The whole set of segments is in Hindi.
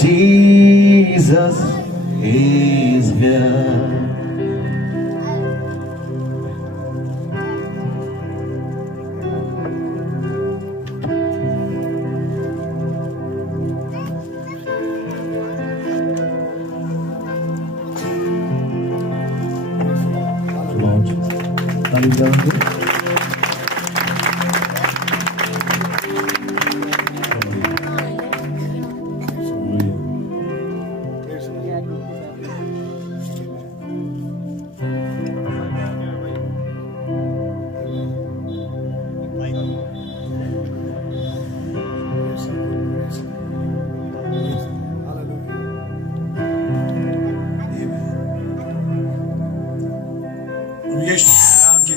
Jesus is here.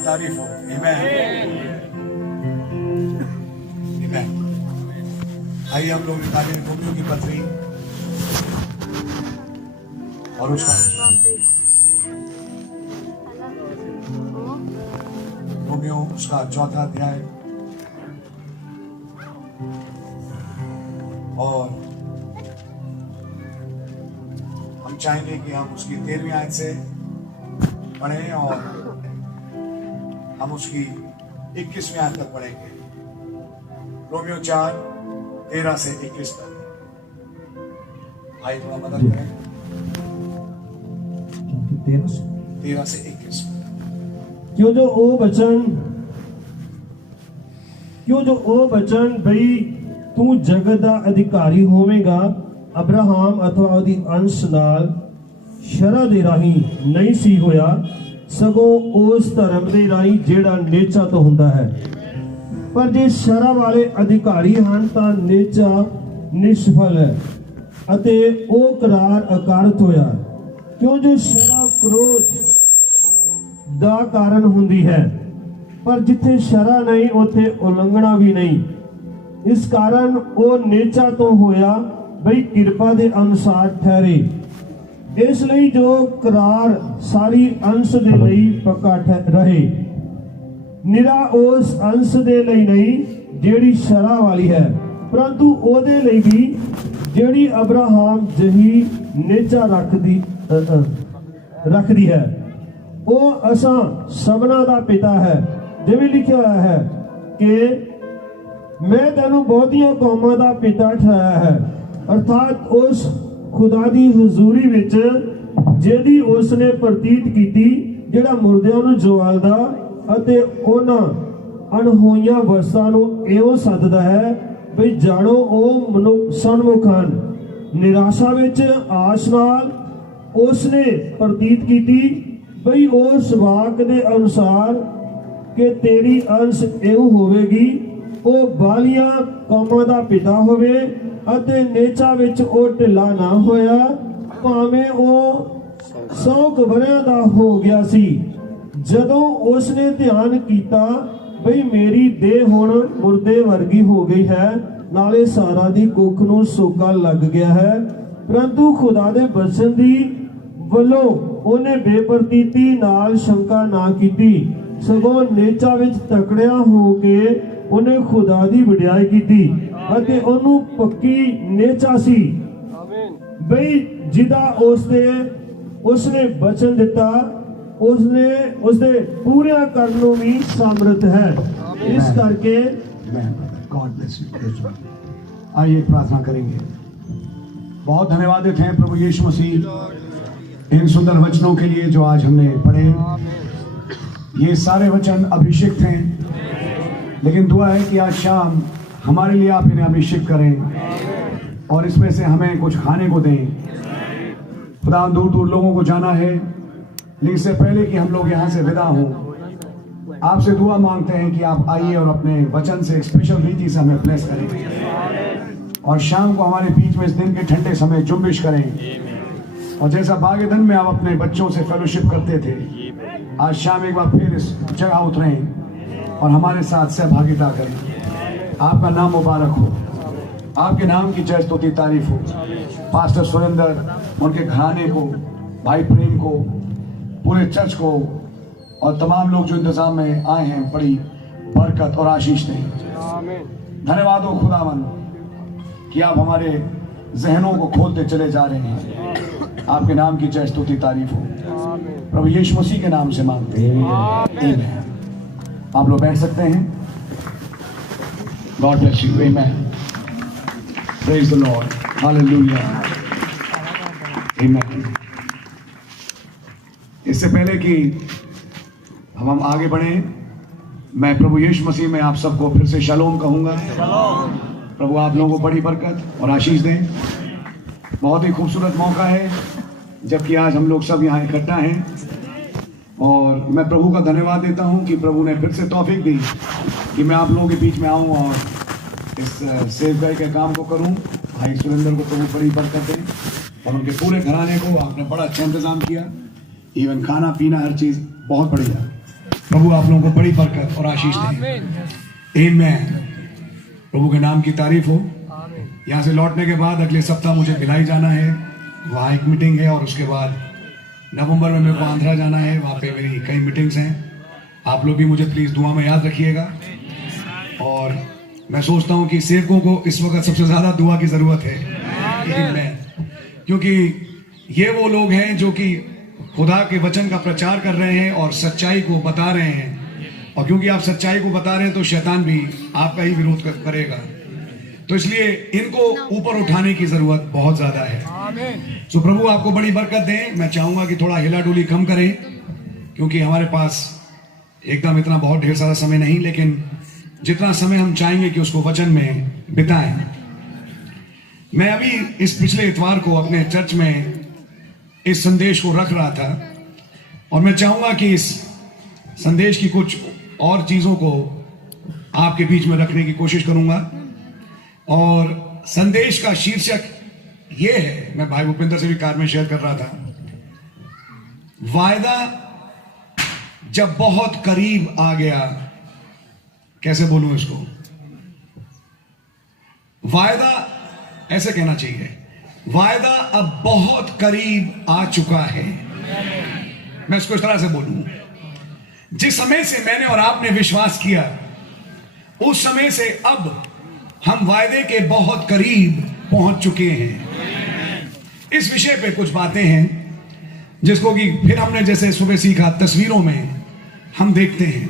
तारीफ हो। आमीन। आइए हम लोग निकालें रोमियो की पत्री और उसका रोमियो उसका 4था अध्याय और हम चाहेंगे कि हम उसकी 13वीं आयत से पढ़ें और हम उसकी 21वीं आयत तक पढ़ेंगे। रोमियो 4:13 से 21 तक। भाई थोड़ा मदद करें। 13 से 21। क्यों जो ओ बचन बई तू जगत दा अधिकारी होवेगा अब्राहम अथवा ओदी अंश नाल शरा दे राही नहीं सी होया सगों उस धर्म दे राही जेड़ा नेचा तो हुंदा है। पर जे शरा वाले अधिकारी हन तां नेचा निष्फल है अते ओ करार अकारत होया क्यों जो शरा क्रोध दा कारण हुंदी है पर जिथे शरा नहीं उथे उल्लंघना भी नहीं। इस कारण ओ नेचा तो होया बई किरपा दे अनुसार ठहरे। इसलिए जो करार सारी अंश दे लई पक्का रहे निरा उस अंश दे लई नहीं जेड़ी शरा वाली है परंतु ओदे लई भी जेड़ी अब्राहम जही नेचा रखदी है। ओ असा सबना दा पिता है जिवें लिखिया होया है कि मैं तेनू बहुतियां कौमां दा पिता ठहराया है अर्थात उस खुदा दी हुजूरी विच जेदी उसने प्रतीत कीती जेड़ा मुर्दियां नू जवालदा अते उन्हां अणहोईयां वस्तां नू एवं सददा है बई जानो ओ सन्मुख हन। निराशा विच आस नाल उसने प्रतीत कीती बई उस वाक दे अनुसार कि तेरी अंश एवं होवेगी ओ बालियां कौमां दा पिता होवे ਅਤੇ ਨੇਚਾ ਵਿੱਚ ਉਹ ਢਿੱਲਾ ਨਾ ਹੋਇਆ ਭਾਵੇਂ ਉਹ 100 ਵਰਿਆਂ ਦਾ ਹੋ ਗਿਆ ਸੀ। ਜਦੋਂ ਉਸਨੇ ਧਿਆਨ ਕੀਤਾ ਬਈ ਮੇਰੀ ਦੇਹ ਹੁਣ ਮੁਰਦੇ ਵਰਗੀ ਹੋ ਗਈ ਹੈ ਨਾਲੇ ਸਾਰਾ ਦੀ ਕੁੱਖ ਨੂੰ ਸੋਕਾ ਲੱਗ ਗਿਆ ਹੈ ਪਰੰਤੂ ਖੁਦਾ ਦੇ ਬਚਨ ਦੀ ਵੱਲੋਂ ਉਹਨੇ ਬੇਪਰਤੀਤੀ ਨਾਲ ਸ਼ੰਕਾ ਨਾ ਕੀਤੀ ਸਗੋਂ ਨੇਚਾ ਵਿੱਚ ਤਕੜਿਆ ਹੋ ਕੇ ਉਹਨੇ ਖੁਦਾ ਦੀ ਵਡਿਆਈ ਕੀਤੀ ਅਤੇ ਉਹਨੂੰ ਪੱਕੀ ਨੇਚਾ ਸੀ ਬਈ ਜਿਹਦਾ ਉਸਨੇ ਬਚਨ ਦਿੱਤਾ ਉਸਦੇ ਪੂਰਾ ਕਰਨ ਨੂੰ ਵੀ ਸਮਰਥ ਹੈ। ਇਸ ਕਰਕੇ गॉड ब्लेस यू। आइए प्रार्थना करेंगे। बहुत धन्यवाद देते हैं प्रभु यीशु मसीह इन सुंदर वचनों के लिए जो आज हमने पढ़े। ये सारे वचन अभिषेक हैं, लेकिन दुआ है कि आज शाम हमारे लिए आप इन्हें अभिषेक करें और इसमें से हमें कुछ खाने को दें। खुदा दूर दूर लोगों को जाना है, लेकिन इससे पहले कि हम लोग यहाँ से विदा हों, आपसे दुआ मांगते हैं कि आप आइए और अपने वचन से एक स्पेशल रीति से हमें ब्लेस करें और शाम को हमारे बीच में इस दिन के ठंडे समय जुम्बिश करें। और जैसा बागेदन में आप अपने बच्चों से फेलोशिप करते थे, आज शाम एक बार फिर इस जगह उतरें और हमारे साथ सहभागिता करें। आपका नाम मुबारक हो, आपके नाम की जय स्तुति तारीफ हो। पास्टर सुरेंद्र, उनके घराने को, भाई प्रेम को, पूरे चर्च को और तमाम लोग जो इंतजाम में आए हैं, बड़ी बरकत और आशीष दें। धन्यवाद हो खुदावन कि आप हमारे जहनों को खोलते चले जा रहे हैं। आपके नाम की जय स्तुति तारीफ हो, प्रभु यीशु मसीह के नाम से मांगते हैं, आमीन। आप लोग बैठ सकते हैं। गॉड ब्लेस यू, आमीन। प्रेज द लॉर्ड, हालेलुया, आमीन। इससे पहले कि हम आगे बढ़ें, मैं प्रभु यीशु मसीह में आप सबको फिर से शालोम कहूँगा। प्रभु आप लोगों को बड़ी बरकत और आशीष दें। बहुत ही खूबसूरत मौका है जबकि आज हम लोग सब यहाँ इकट्ठा हैं और मैं प्रभु का धन्यवाद देता हूँ कि प्रभु ने फिर से तौफीक दी कि मैं आप लोगों के बीच में आऊँ और इस सेव गाय के काम को करूँ। भाई सुरेंद्र को प्रभु बड़ी बरकत दें और उनके पूरे घराने को आपने बड़ा अच्छा इंतज़ाम किया, इवन खाना पीना हर चीज़ बहुत बढ़िया। प्रभु आप लोगों को बड़ी बरकत और आशीष दें, आमीन। प्रभु के नाम की तारीफ हो। यहाँ से लौटने के बाद अगले सप्ताह मुझे भिलाई जाना है, वहाँ एक मीटिंग है और उसके बाद नवंबर में मेरे को आंध्रा जाना है, वहाँ पे मेरी कई मीटिंग्स हैं। आप लोग भी मुझे प्लीज़ दुआ में याद रखिएगा। और मैं सोचता हूँ कि सेवकों को इस वक्त सबसे ज़्यादा दुआ की ज़रूरत है, क्योंकि ये वो लोग हैं जो कि खुदा के वचन का प्रचार कर रहे हैं और सच्चाई को बता रहे हैं। और क्योंकि आप सच्चाई को बता रहे हैं तो शैतान भी आपका ही विरोध करेगा, तो इसलिए इनको ऊपर उठाने की जरूरत बहुत ज्यादा है। सो प्रभु आपको बड़ी बरकत दें। मैं चाहूंगा कि थोड़ा हिला डुली कम करें, क्योंकि हमारे पास एकदम इतना बहुत ढेर सारा समय नहीं, लेकिन जितना समय हम चाहेंगे कि उसको वचन में बिताएं। मैं अभी इस पिछले इतवार को अपने चर्च में इस संदेश को रख रहा था और मैं चाहूंगा कि इस संदेश की कुछ और चीजों को आपके बीच में रखने की कोशिश करूंगा। और संदेश का शीर्षक ये है, मैं भाई भूपेंद्र से भी कार में शेयर कर रहा था, वायदा जब बहुत करीब आ गया। कैसे बोलूं इसको? वायदा ऐसे कहना चाहिए, वायदा अब बहुत करीब आ चुका है। मैं इसको इस तरह से बोलूं, जिस समय से मैंने और आपने विश्वास किया, उस समय से अब हम वायदे के बहुत करीब पहुंच चुके हैं। इस विषय पे कुछ बातें हैं जिसको कि फिर हमने जैसे सुबह सीखा, तस्वीरों में हम देखते हैं।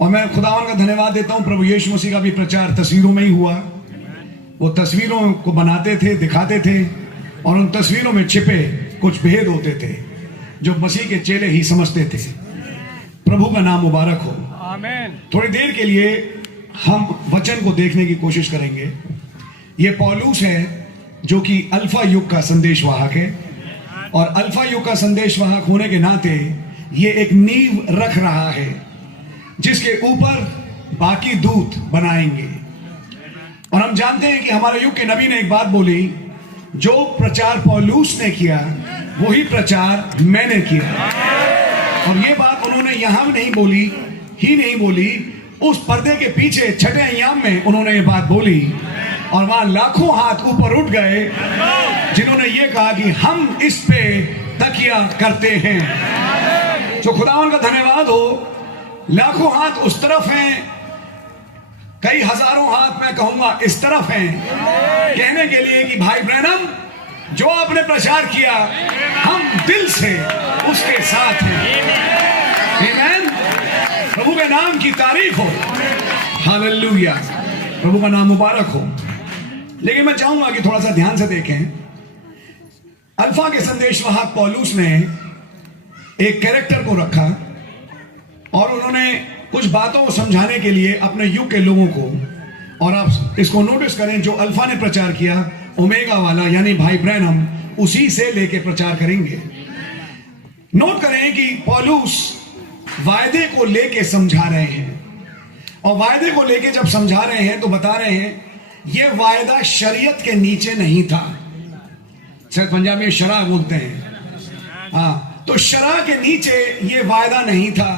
और मैं खुदावन का धन्यवाद देता हूं, प्रभु यीशु मसीह का भी प्रचार तस्वीरों में ही हुआ। वो तस्वीरों को बनाते थे, दिखाते थे, और उन तस्वीरों में छिपे कुछ भेद होते थे जो मसीह के चेले ही समझते थे। प्रभु का नाम मुबारक हो, आमीन। थोड़ी देर के लिए हम वचन को देखने की कोशिश करेंगे। ये पौलुस है जो कि अल्फा युग का संदेशवाहक है, और अल्फा युग का संदेशवाहक होने के नाते ये एक नींव रख रहा है जिसके ऊपर बाकी दूत बनाएंगे। और हम जानते हैं कि हमारे युग के नबी ने एक बात बोली, जो प्रचार पौलुस ने किया वही प्रचार मैंने किया। और ये बात उन्होंने यहां नहीं बोली, उस पर्दे के पीछे छठे अय्याम में उन्होंने ये बात बोली, और वहां लाखों हाथ ऊपर उठ गए जिन्होंने ये कहा कि हम इस पे तकिया करते हैं। तो खुदावन का धन्यवाद हो लाखों हाथ उस तरफ हैं, कई हजारों हाथ मैं कहूंगा इस तरफ हैं, कहने के लिए कि भाई ब्रैनम जो आपने प्रचार किया हम दिल से उसके साथ हैं। आमीन। प्रभु के नाम की तारीफ हो। हालेलुया। प्रभु का नाम मुबारक हो। लेकिन मैं चाहूंगा कि थोड़ा सा ध्यान से देखें। अल्फा के संदेशवाहक पौलुस ने एक कैरेक्टर को रखा और उन्होंने कुछ बातों को समझाने के लिए अपने युग के लोगों को, और आप इसको नोटिस करें, जो अल्फा ने प्रचार किया ओमेगा वाला यानी भाई ब्रैनम उसी से लेके प्रचार करेंगे। नोट करें कि पौलुस वायदे को लेके समझा रहे हैं, और वायदे को लेके जब समझा रहे हैं तो बता रहे हैं यह वायदा शरीयत के नीचे नहीं था। शायद पंजाबी में शरा बोलते हैं, हाँ, तो शरा के नीचे यह वायदा नहीं था।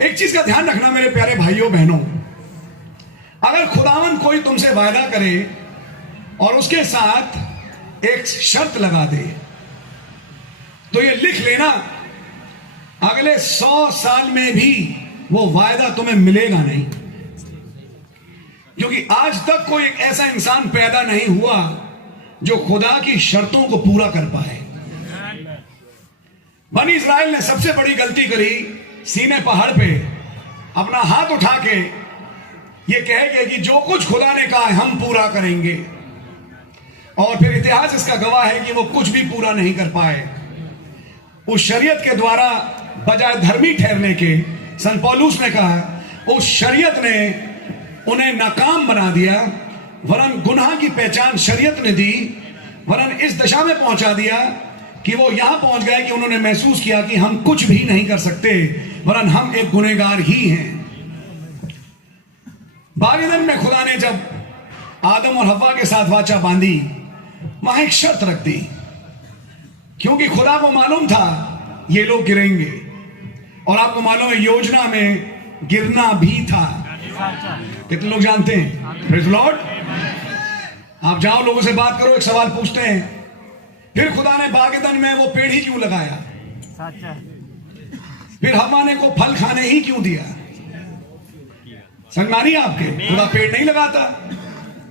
एक चीज का ध्यान रखना मेरे प्यारे भाइयों बहनों, अगर खुदावन कोई तुमसे वायदा करे और उसके साथ एक शर्त लगा दे, तो ये लिख लेना अगले 100 साल में भी वो वायदा तुम्हें मिलेगा नहीं, क्योंकि आज तक कोई एक ऐसा इंसान पैदा नहीं हुआ जो खुदा की शर्तों को पूरा कर पाए। बनी इस्राएल ने सबसे बड़ी गलती करी, सीने पहाड़ पे अपना हाथ उठा के ये कह गए कि जो कुछ खुदा ने कहा है हम पूरा करेंगे, और फिर इतिहास इसका गवाह है कि वो कुछ भी पूरा नहीं कर पाए। उस शरीयत के द्वारा बजाय धर्मी ठहरने के, संत पौलुस ने कहा उस शरीयत ने उन्हें नाकाम बना दिया, वरन गुनाह की पहचान शरीयत ने दी, वरन इस दशा में पहुंचा दिया कि वो यहां पहुंच गए कि उन्होंने महसूस किया कि हम कुछ भी नहीं कर सकते, वरन हम एक गुनहगार ही हैं। बाग ईदन में खुदा ने जब आदम और हव्वा के साथ वाचा बांधी, वहां एक शर्त रख दी, क्योंकि खुदा को मालूम था ये लोग गिरेंगे, और आपको मालूम है योजना में गिरना भी था। कितने लोग जानते हैं? Praise the Lord. आप जाओ लोगों से बात करो, एक सवाल पूछते हैं, फिर खुदा ने बाग ईदन में वो पेड़ ही क्यों लगाया? फिर हव्वा ने को फल खाने ही क्यों दिया? समझ मानिए आपके, खुदा पेड़ नहीं लगाता।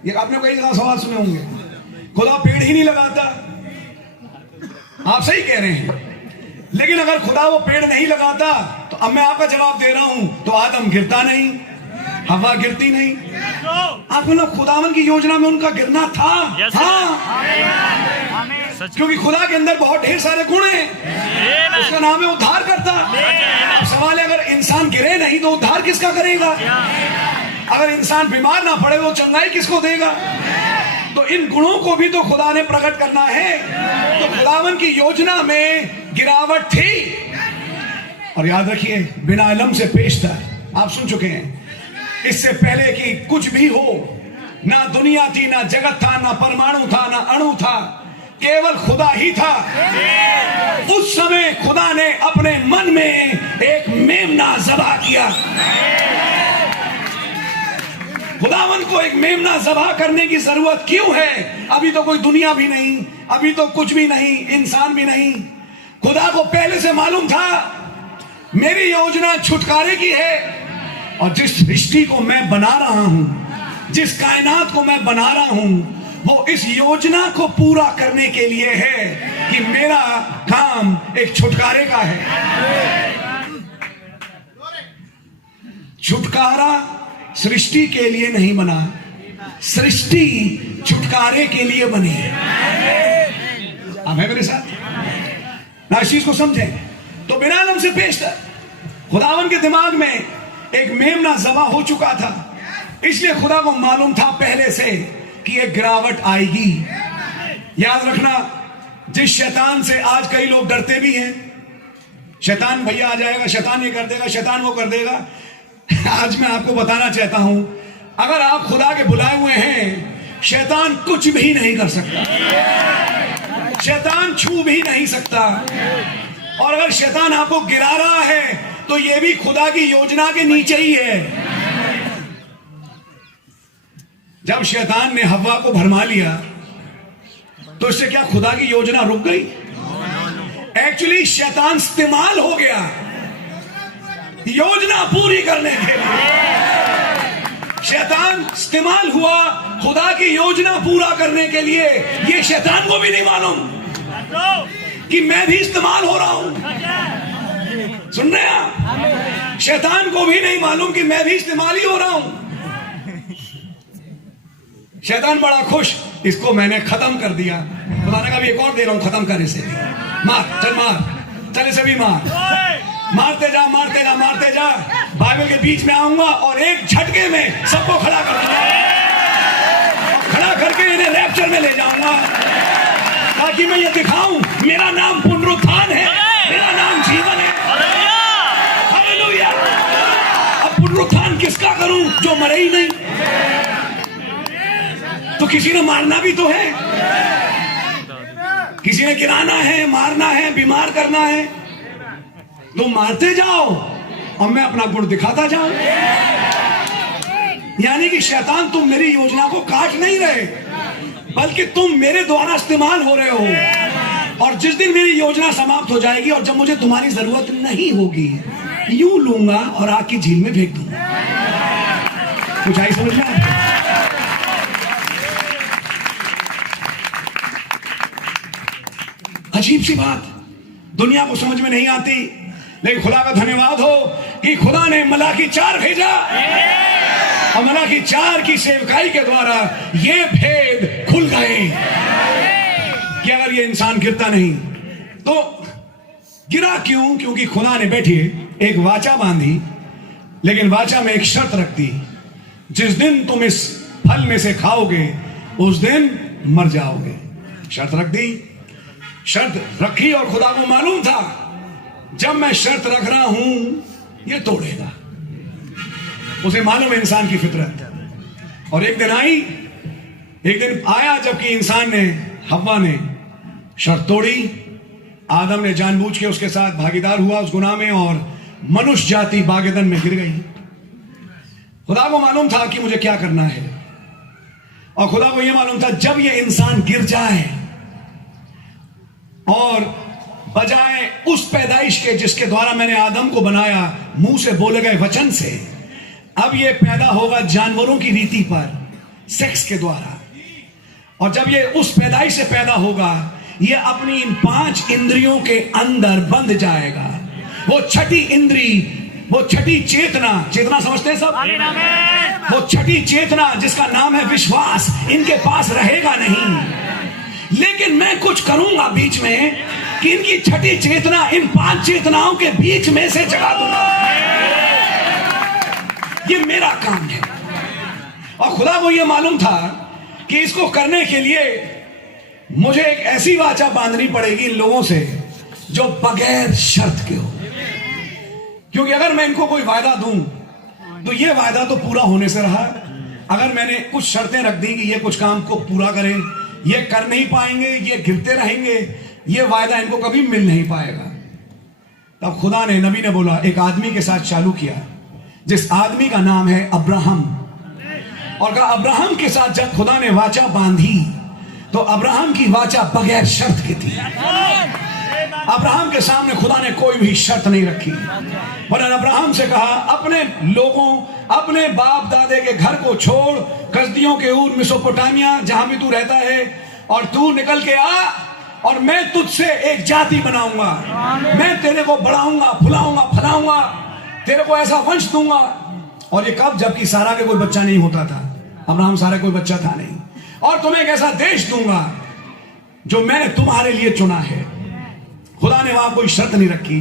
ये आपने कई जगह सवाल सुने होंगे, खुदा पेड़ ही नहीं लगाता। आप सही कह रहे हैं, लेकिन अगर खुदा वो पेड़ नहीं लगाता तो अब मैं आपका जवाब दे रहा हूं, तो आदम गिरता नहीं, हवा गिरती नहीं। आपको ना खुदावन की योजना में उनका गिरना था। हाँ, क्योंकि खुदा के अंदर बहुत ढेर सारे गुण हैं, उसका नाम है उद्धार करता। सवाल है अगर इंसान गिरे नहीं तो उद्धार किसका करेगा? अगर इंसान बीमार ना पड़े तो चंगाई किसको देगा? तो इन गुणों को भी तो खुदा ने प्रकट करना है। तो खुदावन की योजना में गिरावट थी, और याद रखिए बिना इल्म से पेश था। आप सुन चुके हैं, इससे पहले कि कुछ भी हो, ना दुनिया थी, ना जगत था, ना परमाणु था, ना अणु था, केवल खुदा ही था। उस समय खुदा ने अपने मन में एक मेमना ज़बह किया। खुदावन को एक मेमना ज़बह करने की जरूरत क्यों है? अभी तो कोई दुनिया भी नहीं, अभी तो कुछ भी नहीं, इंसान भी नहीं। खुदा को पहले से मालूम था मेरी योजना छुटकारे की है, और जिस सृष्टि को मैं बना रहा हूं, जिस कायनात को मैं बना रहा हूं, वो इस योजना को पूरा करने के लिए है कि मेरा काम एक छुटकारे का है। छुटकारा सृष्टि के लिए नहीं बना, सृष्टि छुटकारे के लिए बनी है। आप है मेरे साथ ना? इस चीज को समझें। तो बिना इल्म से पेश था, खुदावन के दिमाग में एक मेमना ज़बह हो चुका था, इसलिए खुदा को मालूम था पहले से कि एक गिरावट आएगी। याद रखना, जिस शैतान से आज कई लोग डरते भी हैं, शैतान भैया आ जाएगा, शैतान ये कर देगा, शैतान वो कर देगा। आज मैं आपको बताना चाहता हूं, अगर आप खुदा के बुलाए हुए हैं, शैतान कुछ भी नहीं कर सकता, शैतान छू भी नहीं सकता। और अगर शैतान आपको गिरा रहा है तो यह भी खुदा की योजना के नीचे ही है। जब शैतान ने हव्वा को भरमा लिया तो इससे क्या खुदा की योजना रुक गई? एक्चुअली शैतान इस्तेमाल हो गया। योजना पूरी करने के लिए। शैतान इस्तेमाल हुआ खुदा की योजना पूरा करने के लिए। ये शैतान को भी नहीं मालूम कि मैं भी इस्तेमाल हो रहा हूं। सुन रहे हैं आप? शैतान को भी नहीं मालूम कि मैं भी इस्तेमाल ही हो रहा हूं। शैतान बड़ा खुश, इसको मैंने खत्म कर दिया। खुदा ने कहा एक और दे रहा हूं, खत्म कर इसे। मार, चल मार, चल इसे भी मार, मारते जा मारते जा मारते जा। बाइबल के बीच में आऊंगा और एक झटके में सबको खड़ा कर दूंगा, खड़ा करके इन्हें रैप्चर में ले जाऊंगा, ताकि मैं ये दिखाऊं मेरा नाम पुनरुत्थान है, मेरा नाम जीवन है। हालेलुया। अब पुनरुत्थान किसका करूं जो मरे ही नहीं? तो किसी ने मारना भी तो है, किसी ने गिराना है, मारना है, बीमार करना है। तुम मारते जाओ और मैं अपना गुण दिखाता जाऊं। यानी कि शैतान, तुम मेरी योजना को काट नहीं रहे, बल्कि तुम मेरे द्वारा इस्तेमाल हो रहे हो। और जिस दिन मेरी योजना समाप्त हो जाएगी और जब मुझे तुम्हारी जरूरत नहीं होगी, यूं लूंगा और आग की झील में फेंक दूंगा। कुछ आई समझ में? अजीब सी बात, दुनिया को समझ में नहीं आती, लेकिन खुदा का धन्यवाद हो कि खुदा ने मलाकी 4 भेजा और मलाकी 4 की सेवकाई के द्वारा ये भेद खुल गए कि अगर ये इंसान गिरता नहीं तो गिरा क्यों? क्योंकि खुदा ने बैठिए एक वाचा बांधी, लेकिन वाचा में एक शर्त रख दी, जिस दिन तुम इस फल में से खाओगे उस दिन मर जाओगे। शर्त रख दी, शर्त रखी, और खुदा को मालूम था जब मैं शर्त रख रहा हूं ये तोड़ेगा। उसे मालूम है इंसान की फितरत। और एक दिन आया जबकि इंसान ने, हव्वा ने शर्त तोड़ी। आदम ने जानबूझ के उसके साथ भागीदार हुआ उस गुनाह में और मनुष्य जाति बागेदन में गिर गई। खुदा को मालूम था कि मुझे क्या करना है, और खुदा को यह मालूम था जब यह इंसान गिर जाए और बजाय उस पैदाइश के जिसके द्वारा मैंने आदम को बनाया, मुंह से बोले गए वचन से, अब ये पैदा होगा जानवरों की रीति पर, सेक्स के द्वारा। और जब ये उस पैदाइश से पैदा होगा, ये अपनी इन 5 इंद्रियों के अंदर बंध जाएगा। वो छठी इंद्री, वो छठी चेतना समझते हैं सब? वो छठी चेतना जिसका नाम है विश्वास, इनके पास रहेगा नहीं। लेकिन मैं कुछ करूंगा बीच में कि इनकी छठी चेतना इन 5 चेतनाओं के बीच में से जगा दूंगा। ये मेरा काम है। और खुदा को यह मालूम था कि इसको करने के लिए मुझे एक ऐसी वाचा बांधनी पड़ेगी इन लोगों से जो बगैर शर्त के हो। क्योंकि अगर मैं इनको कोई वायदा दूं तो ये वायदा तो पूरा होने से रहा। अगर मैंने कुछ शर्तें रख दी कि ये कुछ काम को पूरा करें, ये कर नहीं पाएंगे, ये गिरते रहेंगे, ये वायदा इनको कभी मिल नहीं पाएगा। तब खुदा ने, नबी ने बोला, एक आदमी के साथ चालू किया जिस आदमी का नाम है अब्राहम। और कहा अब्राहम के साथ जब खुदा ने वाचा बांधी तो अब्राहम की वाचा बगैर शर्त की थी। अब्राहम के सामने खुदा ने कोई भी शर्त नहीं रखी, वरन अब्राहम से कहा अपने लोगों, अपने बाप दादे के घर को छोड़, कसदियों के ऊर मेसोपोटामिया जहां भी तू रहता है, और तू निकल के आ और मैं तुझसे एक जाति बनाऊंगा। मैं तेरे को बढ़ाऊंगा, फुलाऊंगा, फलाऊंगा, तेरे को ऐसा वंश दूंगा। और ये कब? जबकि सारा के कोई बच्चा नहीं होता था। अब्राहम सारा कोई बच्चा था नहीं। और तुम्हें एक ऐसा देश दूंगा जो मैंने तुम्हारे लिए चुना है। खुदा ने वहां कोई शर्त नहीं रखी,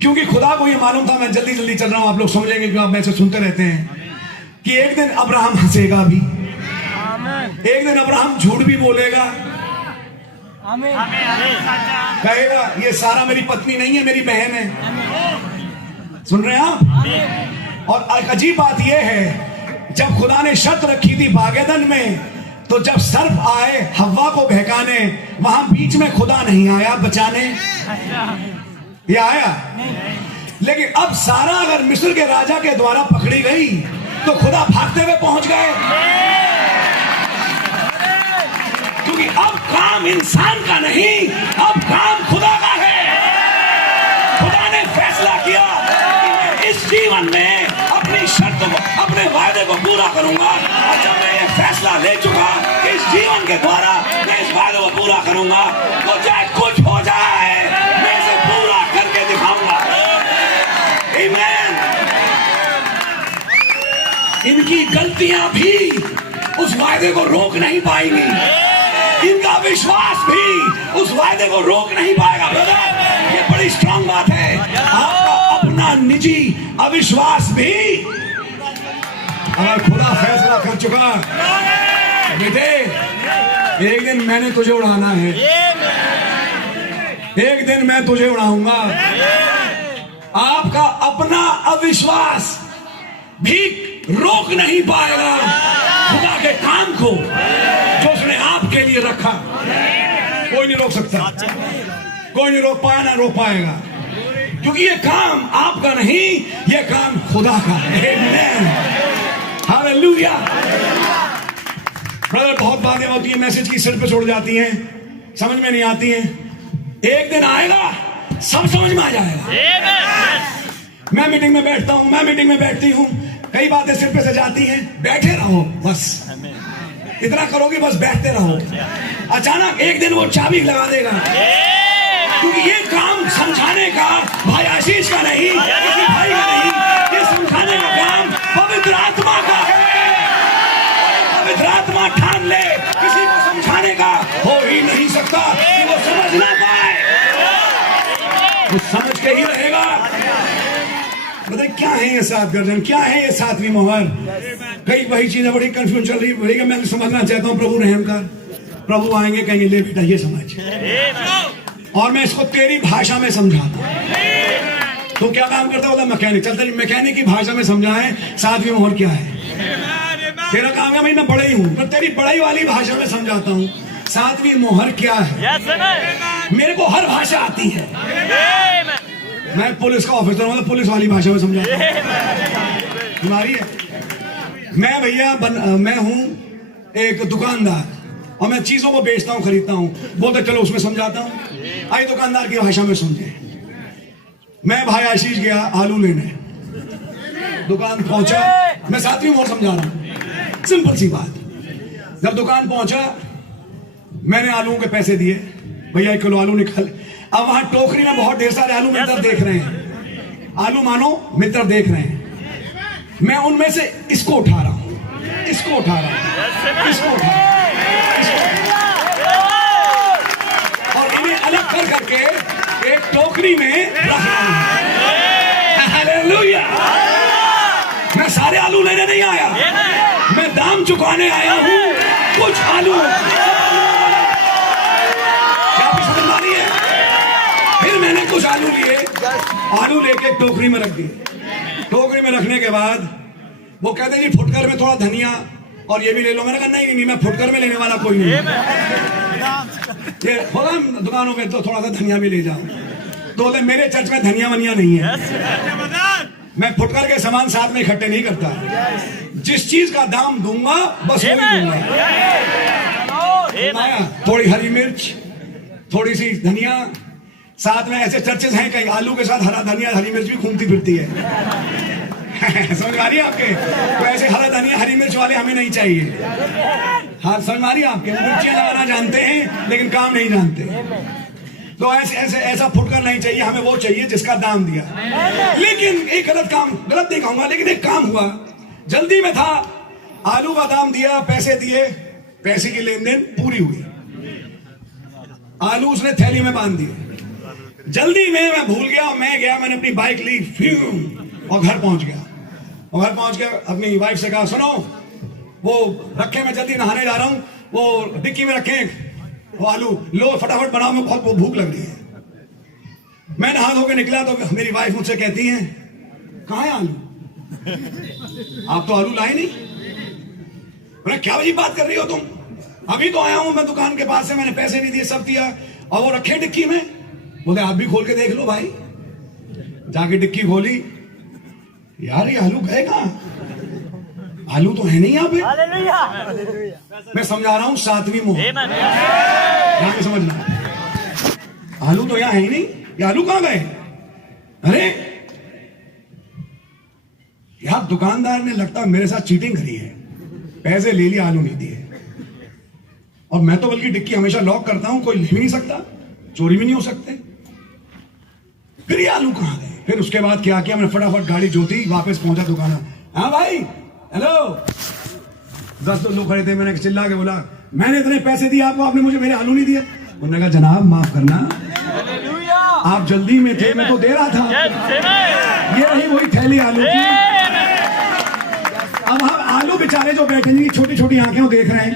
क्योंकि खुदा को यह मालूम था मैं जल्दी जल्दी चल रहा हूं, आप लोग समझेंगे क्योंकि आप ऐसे सुनते रहते हैं कि एक दिन अब्राहम हंसेगा भी, एक दिन अब्राहम झूठ भी बोलेगा, कहेगा ये सारा मेरी पत्नी नहीं है, मेरी बहन है। सुन रहे हैं आप? और एक अजीब बात यह है, जब खुदा ने शर्त रखी थी बागेदन में, तो जब सर्प आए हव्वा को बहकाने, वहां बीच में खुदा नहीं आया बचाने। ये आया? लेकिन अब सारा अगर मिस्र के राजा के द्वारा पकड़ी गई तो खुदा भागते हुए पहुंच गए, क्योंकि अब काम इंसान का नहीं, अब काम खुदा का है। खुदा ने फैसला किया कि मैं इस जीवन में अपनी शर्त को, अपने वायदे को पूरा करूंगा। और जब मैं ये फैसला ले चुका कि इस जीवन के द्वारा मैं इस वायदे को पूरा करूंगा, तो चाहे कुछ हो जाए मैं इसे पूरा करके दिखाऊंगा। आमीन। इनकी गलतियां भी उस वायदे को रोक नहीं पाएंगी, इनका विश्वास भी उस वायदे को रोक नहीं पाएगा। ब्रदर, ये बड़ी स्ट्रांग बात है। आपका अपना निजी अविश्वास भी, अगर खुदा फैसला कर चुका बेटे एक दिन मैंने तुझे उड़ाना है, एक दिन मैं तुझे उड़ाऊंगा, आपका अपना अविश्वास भी रोक नहीं पाएगा खुदा के काम को जो उसने आपके लिए रखा। कोई नहीं रोक सकता, कोई नहीं रोक पाया, ना रोक पाएगा, क्योंकि ये काम आपका नहीं, ये काम खुदा का है। आमीन, हालेलुया। ब्रदर, बहुत बातें होती है, मैसेज की सिर पे छोड़ जाती हैं, समझ में नहीं आती हैं। एक दिन आएगा सब समझ में आ जाएगा। मैं मीटिंग में बैठता हूं, मैं मीटिंग में बैठती हूं, कई बातें सिर पे से जाती हैं, बैठे रहो बस, इतना करोगे बस, बैठते रहो। अचानक एक दिन वो चाबी लगा देगा, क्योंकि ये काम समझाने का भाई आशीष का नहीं, किसी भाई का नहीं, ये समझाने का काम पवित्र आत्मा का है। पवित्र आत्मा ठान ले किसी को समझाने का हो ही नहीं सकता कि वो समझ ना पाए, वो समझ के ही रहेगा। बताइए क्या है ये 7 गर्जन, क्या है ये 7वीं मोहर? कई वही चीजें बड़ी कंफ्यूज चल रही है। मैं समझना चाहता हूँ, प्रभु रहम कर, प्रभु आएंगे कहेंगे ले बेटा ये समझ, और मैं इसको तेरी भाषा में समझाता हूँ। तो क्या काम करता बोला मैकेनिक, चलता मैकेनिक की भाषा में समझाए 7वीं मोहर क्या है। तेरा काम है भाई, मैं बड़ा ही हूँ, मैं तेरी बड़ाई वाली भाषा में समझाता हूँ 7वीं मोहर क्या है। मेरे को हर भाषा आती है, मैं पुलिस का ऑफिसर हूं, पुलिस वाली भाषा में समझाता हूं। तुम्हारी है, मैं भैया मैं हूं एक दुकानदार और मैं चीजों को बेचता हूं, खरीदता हूं, बोलते चलो उसमें समझाता हूं। आई दुकानदार की भाषा में समझे। मैं भाई आशीष गया आलू लेने, दुकान पहुंचा, मैं 7वीं मोहर समझा रहा हूं, सिंपल सी बात। जब दुकान पहुंचा मैंने आलू के पैसे दिए, भैया 1 किलो आलू निकाल। अब वहां टोकरी में बहुत ढेर सारे आलू मित्र देख रहे हैं, आलू मानो मित्र देख रहे हैं। मैं उनमें से इसको उठा रहा हूं, इसको उठा रहा हूं, इसको उठा रहा हूं, और इन्हें अलग कर करके एक टोकरी में रख रहा हूं। हालेलुया। मैं सारे आलू लेने नहीं आया, मैं दाम चुकाने आया हूं। कुछ आलू मैंने कुछ आलू लिए, आलू लेके टोकरी में रख दिए। टोकरी में रखने के बाद वो कहते जी फुटकर में थोड़ा धनिया और ये भी ले लो। मैंने कहा नहीं, मैं फुटकर में लेने वाला कोई नहीं, ये होगा दुकानों में तो थोड़ा सा धनिया भी ले जाओ। तो बोले मेरे चर्च में धनिया वनिया नहीं है, मैं फुटकर के सामान साथ में इकट्ठे नहीं करता, जिस चीज का दाम दूंगा बस वही दूंगा। थोड़ी हरी मिर्च, थोड़ी सी धनिया, साथ में ऐसे चर्चेस हैं कहीं आलू के साथ हरा धनिया हरी मिर्च भी घूमती फिरती है। समझ आ रही है आपके? तो ऐसे हरा धनिया हरी मिर्च वाले हमें नहीं चाहिए। हाँ, समझ आ रही है आपके? मिर्चियां लगाना जानते हैं लेकिन काम नहीं जानते। तो ऐसा फुटकर नहीं चाहिए हमें, वो चाहिए जिसका दाम दिया। लेकिन एक गलत नहीं कहूंगा, लेकिन एक काम हुआ, जल्दी में था, आलू का दाम दिया, पैसे दिए, पैसे की लेन देन पूरी हुई, आलू उसने थैली में बांध दिए। जल्दी में मैं भूल गया, मैं गया, मैंने अपनी बाइक ली और घर पहुंच गया। और घर पहुंच के अपनी वाइफ से कहा सुनो, वो रखे, मैं जल्दी नहाने जा रहा हूं, वो डिक्की में रखे वो आलू, लो फटाफट बनाओ, मैं बहुत भूख लग रही है। मैं नहा धो के निकला तो मेरी वाइफ मुझसे कहती है कहाँ है आलू, आप तो आलू लाए नहीं। मैं क्या वही बात कर रही हो तुम, अभी तो आया हूं मैं दुकान के पास से, मैंने पैसे भी दिए, सब दिया, और वो रखे डिक्की में। बोले आप भी खोल के देख लो भाई। जाके डिक्की खोली, यार ये आलू गए कहां, आलू तो है नहीं यहाँ पे। मैं समझा रहा हूं 7वीं मोहर, यहाँ पे समझना, आलू तो यहाँ है ही नहीं, ये आलू कहां गए। अरे यार दुकानदार ने लगता है मेरे साथ चीटिंग करी है, पैसे ले लिए, आलू नहीं दिए। और मैं तो बल्कि डिक्की हमेशा लॉक करता हूं, कोई ले भी नहीं सकता, चोरी भी नहीं हो सकते। फिर ये आलू कहां गए? फिर उसके बाद क्या किया, मैंने फटाफट गाड़ी जोती, वापस पहुंचा दुकान। हाँ भाई, हेलो। 10 लोग खड़े थे, मैंने चिल्ला के बोला, मैंने इतने पैसे दिए आपको, आपने मुझे मेरे आलू नहीं दिए। उन्होंने कहा जनाब माफ करना, आप जल्दी में थे, मैं तो दे रहा था। ये रही वही थैली आलू की। अब हम आलू बेचारे जो बैठे हैं, छोटी छोटी आंखें वो देख रहे हैं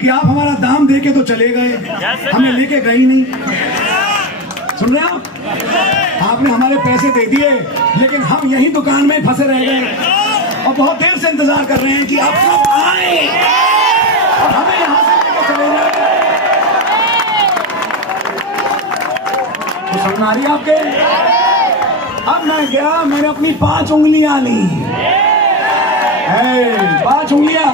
कि आप हमारा दाम दे के तो चले गए, हमें लेके गए ही नहीं। सुन रहे हो? आपने हमारे पैसे दे दिए, लेकिन हम यही दुकान में फंसे रह गए और बहुत देर से इंतजार कर रहे हैं कि आप कब आए और हमें यहां से लेके चले जाए। तो समझ आ रही है आपके? अब मैं गया, मैंने अपनी 5 उंगलियां ली, 5 उंगलियां,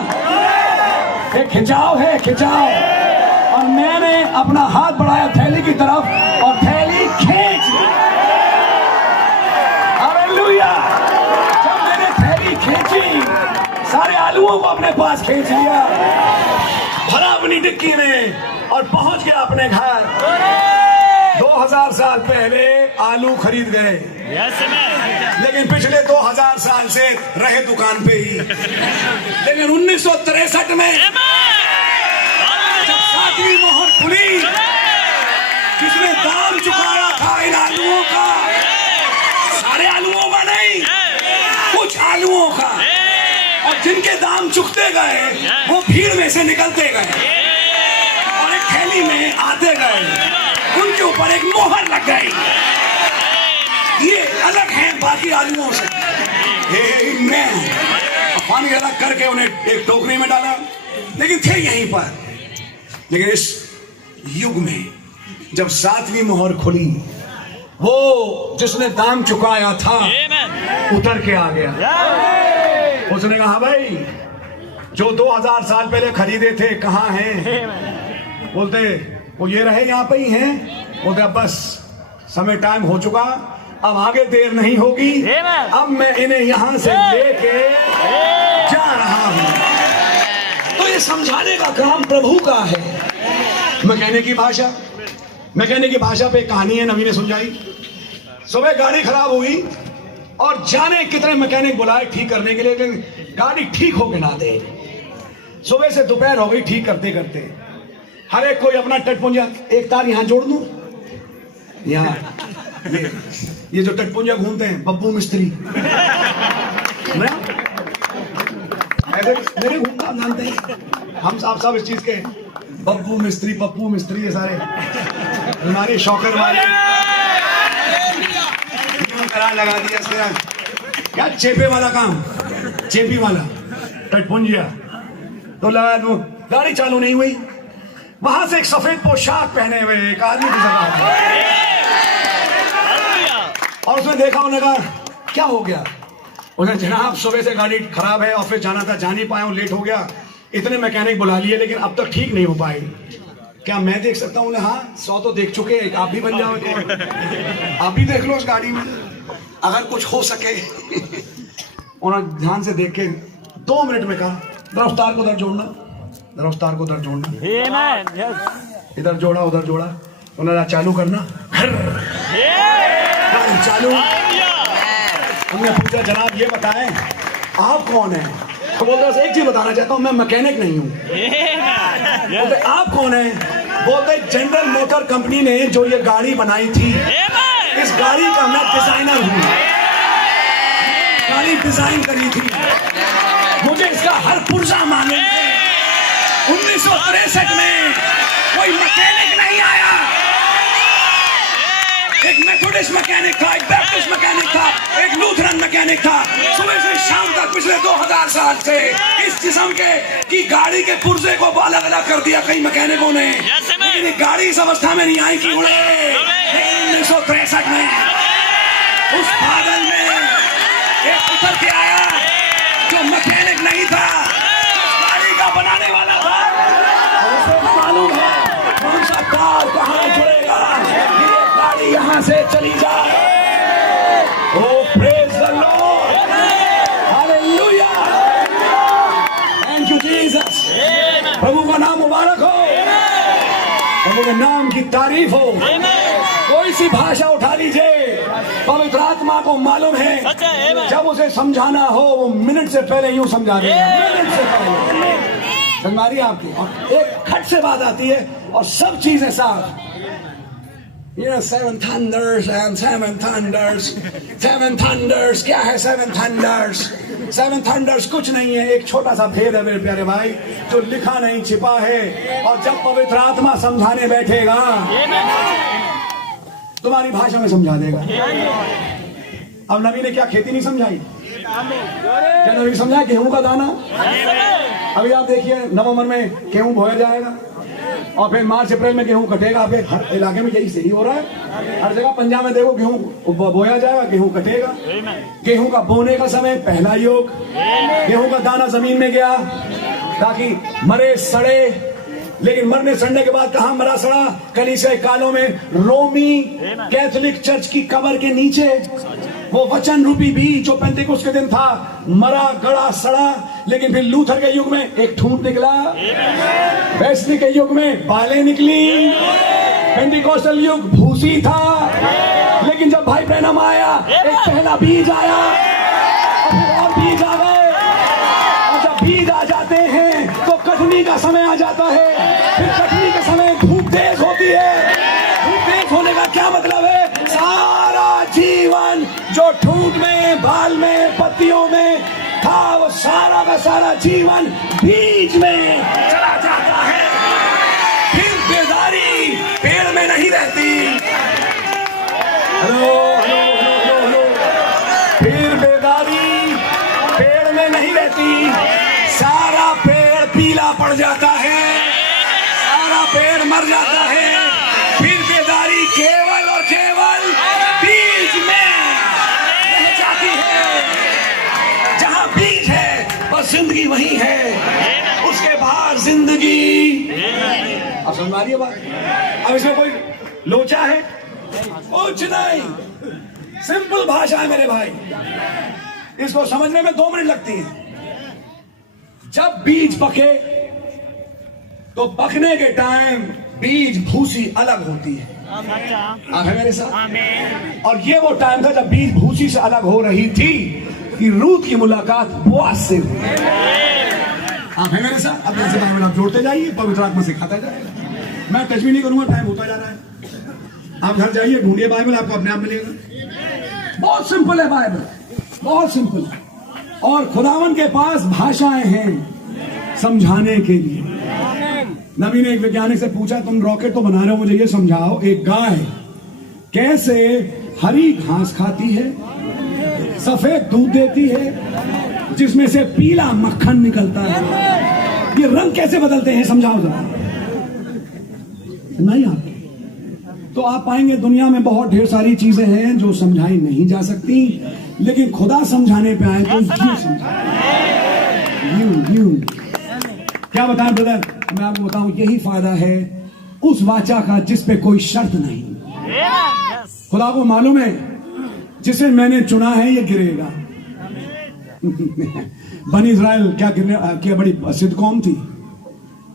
एक खिंचाव है, खिंचाव, और मैंने अपना हाथ बढ़ाया थैली की तरफ और थैली खींच ली। हालेलुया! जब मैंने थैली खींची, सारे आलूओं को अपने पास खींच लिया, भरा अपनी डिक्की में और पहुंच गया अपने घर। 2000 साल पहले आलू खरीद गए, लेकिन पिछले 2000 साल से रहे दुकान पे ही। लेकिन 1963 में जब 7वीं मोहर खुली, जिसने दाम चुकाया था इन आलूओं का, सारे आलूओं का नहीं, कुछ आलूओं का, और जिनके दाम चुकते गए वो भीड़ में से निकलते गए और एक थैली में आते गए, उनके ऊपर एक मोहर लग गई। ये अलग है बाकी आलूओं से। मैं पानी अलग करके उन्हें एक टोकरी में डाला, लेकिन थे यहीं पर। लेकिन इस युग में जब 7वीं मोहर खुली, वो जिसने दाम चुकाया था उतर के आ गया। उसने कहा भाई, जो 2000 साल पहले खरीदे थे कहाँ हैं? बोलते वो ये रहे, यहाँ पे ही हैं। बोलते अब बस समय टाइम हो चुका, अब आगे देर नहीं होगी, अब मैं इन्हें यहां से लेके जा रहा हूं। तो ये समझाने का काम प्रभु का है। मैकेनिक की भाषा, मैकेनिक की भाषा पे कहानी है, नवी ने सुझाई। सुबह गाड़ी खराब हुई और जाने कितने मैकेनिक बुलाए ठीक करने के लिए, लेकिन गाड़ी ठीक होके ना दे। सुबह से दोपहर हो गई ठीक करते करते। हर एक कोई अपना टटपुंजा, एक तार यहां जोड़ दूं, यहाँ ये जो टटपुंजा घूमते हैं, बब्बू मिस्त्री, ऐसे मेरे घूमना आप जानते हैं, हम सब इस चीज के बब्बू मिस्त्री, पप्पू मिस्त्री, ये सारे हमारे शौकर वाले लगा दिया। क्या चेपे वाला काम, चेपी वाला टटपुंजिया। तो लगा दो, गाड़ी चालू नहीं हुई। वहां से एक सफेद पोशाक पहने हुए एक आदमी गुजर रहा था और उसने देखा, उन्होंने कहा क्या हो गया? उसने, जनाब सुबह से गाड़ी खराब है, ऑफिस जाना था, जा नहीं पाया हूं, लेट हो गया, इतने मैकेनिक बुला लिए लेकिन अब तक ठीक नहीं हो पाए, क्या मैं देख सकता हूँ? हाँ, 100 तो देख चुके, आप भी बन जाओ, आप भी देख लो उस गाड़ी में अगर कुछ हो सके। उन्होंने ध्यान से देख के 2 मिनट में कहा, रफ्तार को उधर जोड़ना, रफ्तार को उधर जोड़ना, इधर जोड़ा उधर जोड़ा, उन्होंने चालू करना, चालू। हमने पूछा जनाब ये बताएं आप कौन है? तो बोलते एक चीज बताना चाहता हूं, मैं मैकेनिक नहीं हूं। बोलते आप कौन है? बोलते जनरल मोटर कंपनी ने जो ये गाड़ी बनाई थी, इस गाड़ी का मैं डिजाइनर हूं, गाड़ी डिजाइन करी थी, मुझे इसका हर पुर्जा मालूम है। 1963 में कोई मैकेनिक नहीं आया, एक मेथोडिस्ट मैकेनिक था, एक बैप्टिस्ट मैकेनिक था, एक लूथरन मैकेनिक था। सुबह से शाम तक पिछले 2000 साल से इस किस्म के की गाड़ी के पुर्जे को अलग अलग कर दिया कई मैकेनिकों ने, लेकिन ये गाड़ी इस अवस्था में नहीं आई कि उड़े। 1963 में उस बादल में एक उतर के आया जो मैकेनिक नहीं था, गाड़ी का बनाने वाला था। उसे मालूम है कौन सा तार कहाँ जुड़ेगा, यहाँ से चली जाए। Oh, praise the Lord. प्रभु के नाम की तारीफ हो। कोई सी भाषा उठा लीजिए, पवित्र आत्मा को मालूम है जब उसे समझाना हो वो मिनट से पहले यूं समझा देगा, मिनट से पहले समझ आ रही है आपकी, और एक खट से बात आती है और सब चीजें साफ। Seven thunder's and seven thunder's, seven thunder's क्या है? सेवन थंडर्स, सेवन थंडर्स कुछ नहीं है, एक छोटा सा भेद है मेरे प्यारे भाई, जो लिखा नहीं छिपा है। और जब पवित्र आत्मा समझाने बैठेगा तुम्हारी भाषा में समझा देगा। अब नबी ने क्या खेती नहीं समझाई? क्या नबी समझा गेहूं का दाना? अभी आप देखिए नवंबर में गेहूं बोया जाएगा और फिर मार्च अप्रैल में गेहूं कटेगा। आपके हर इलाके में यही सही हो रहा है, हर जगह पंजाब में देखो गेहूं बोया जाएगा, गेहूं कटेगा। गेहूं का बोने का समय पहला योग, गेहूं का दाना जमीन में गया ताकि मरे सड़े, लेकिन मरने सड़ने के बाद कहां मरा सड़ा? कलीसिया कालों में रोमी कैथोलिक चर्च की कब्र के नीचे वो वचन रूपी बीज जो पेंटेकोस्ट के दिन था, मरा गड़ा सड़ा। लेकिन फिर लूथर के युग में एक ठूंठ निकला, वेस्ली के युग में बालें निकली, पेंटेकोस्टल युग भूसी था। लेकिन जब भाई ब्रैनम आया एक पहला बीज आया और फिर और बीज आ गए, और जब बीज आ जाते हैं तो कटनी का समय आ जाता है। फिर कटनी के समय धूप तेज होती है। धूप तेज होने का क्या मतलब है? सारा जीवन जो ठूंठ में, बाल में, पत्तियों में था, वो सारा का सारा जीवन बीज में चला जाता है। फिर बेदारी पेड़ में नहीं रहती। हेलो हेलो हेलो हेलो, फिर बेदारी पेड़ में नहीं रहती, सारा पेड़ पीला पड़ जाता है, सारा पेड़ मर जाता है। फिर बेदारी केवल और केवल बीज में रह जाती है। जहां बीज है बस जिंदगी वही है, उसके बाहर जिंदगी। अब समझ आ रही है बात? अब इसमें कोई लोचा है? कुछ नहीं, सिंपल भाषा है मेरे भाई, इसको समझने में 2 मिनट लगती है। जब बीज पके तो पकने के टाइम बीज भूसी अलग होती है। आप है मेरे साथ? और ये वो टाइम था जब बीज भूसी से अलग हो रही थी कि रूत की मुलाकात बोआज से हुई। आप है मेरे साथ? अब ऐसे बाइबल आप जोड़ते जाइए, पवित्र आत्मा सिखाता जाएगा। मैं टच भी नहीं करूंगा, टाइम होता जा रहा है। आप घर जाइए, ढूंढिए बाइबल, आपको अपने आप मिलेगा। बहुत सिंपल है बाइबल, बहुत सिंपल है। और खुदावन के पास भाषाएं हैं समझाने के लिए। नबी ने एक वैज्ञानिक से पूछा, तुम रॉकेट तो बना रहे हो, मुझे ये समझाओ एक गाय कैसे हरी घास खाती है, सफेद दूध देती है, जिसमें से पीला मक्खन निकलता है, ये रंग कैसे बदलते हैं, समझाओ जरा। नहीं आते तो आप पाएंगे दुनिया में बहुत ढेर सारी चीजें हैं जो समझाई नहीं जा सकती, लेकिन खुदा समझाने पे आए तो ये समझाए। क्या बताएं ब्रदर? मैं आपको बताऊं, यही फायदा है उस वाचा का जिस पे कोई शर्त नहीं। खुदा को मालूम है जिसे मैंने चुना है ये गिरेगा। बनी इज़राइल क्या बड़ी सिद्ध कौम थी,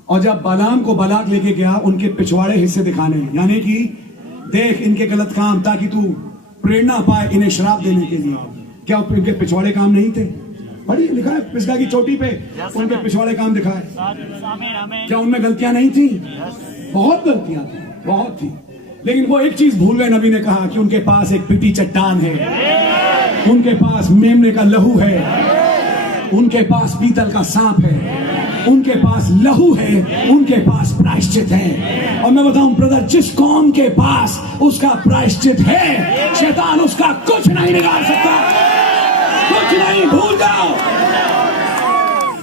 और जब बालाम को बालाक लेके गया उनके पिछवाड़े हिस्से दिखाने, यानी कि देख इनके गलत काम, ताकि तू प्रेरणा पाए इन्हें श्राप देने के लिए। क्या इनके पिछवाड़े काम नहीं थे? पढ़िए, लिखा है पिसगा की चोटी पे उनके पिछवाड़े काम दिखाए। क्या उनमें गलतियां नहीं थी? बहुत गलतियां थी, बहुत थी। लेकिन वो एक चीज भूल गए। नबी ने कहा कि उनके पास एक पिटी चट्टान है, उनके पास मेमने का लहू है, उनके पास पीतल का सांप है, उनके पास लहू है, उनके पास प्रायश्चित है। और मैं बताऊं ब्रदर, जिस कौम के पास उसका प्रायश्चित है, शैतान उसका कुछ नहीं निकाल सकता, कुछ नहीं। भूल जाओ,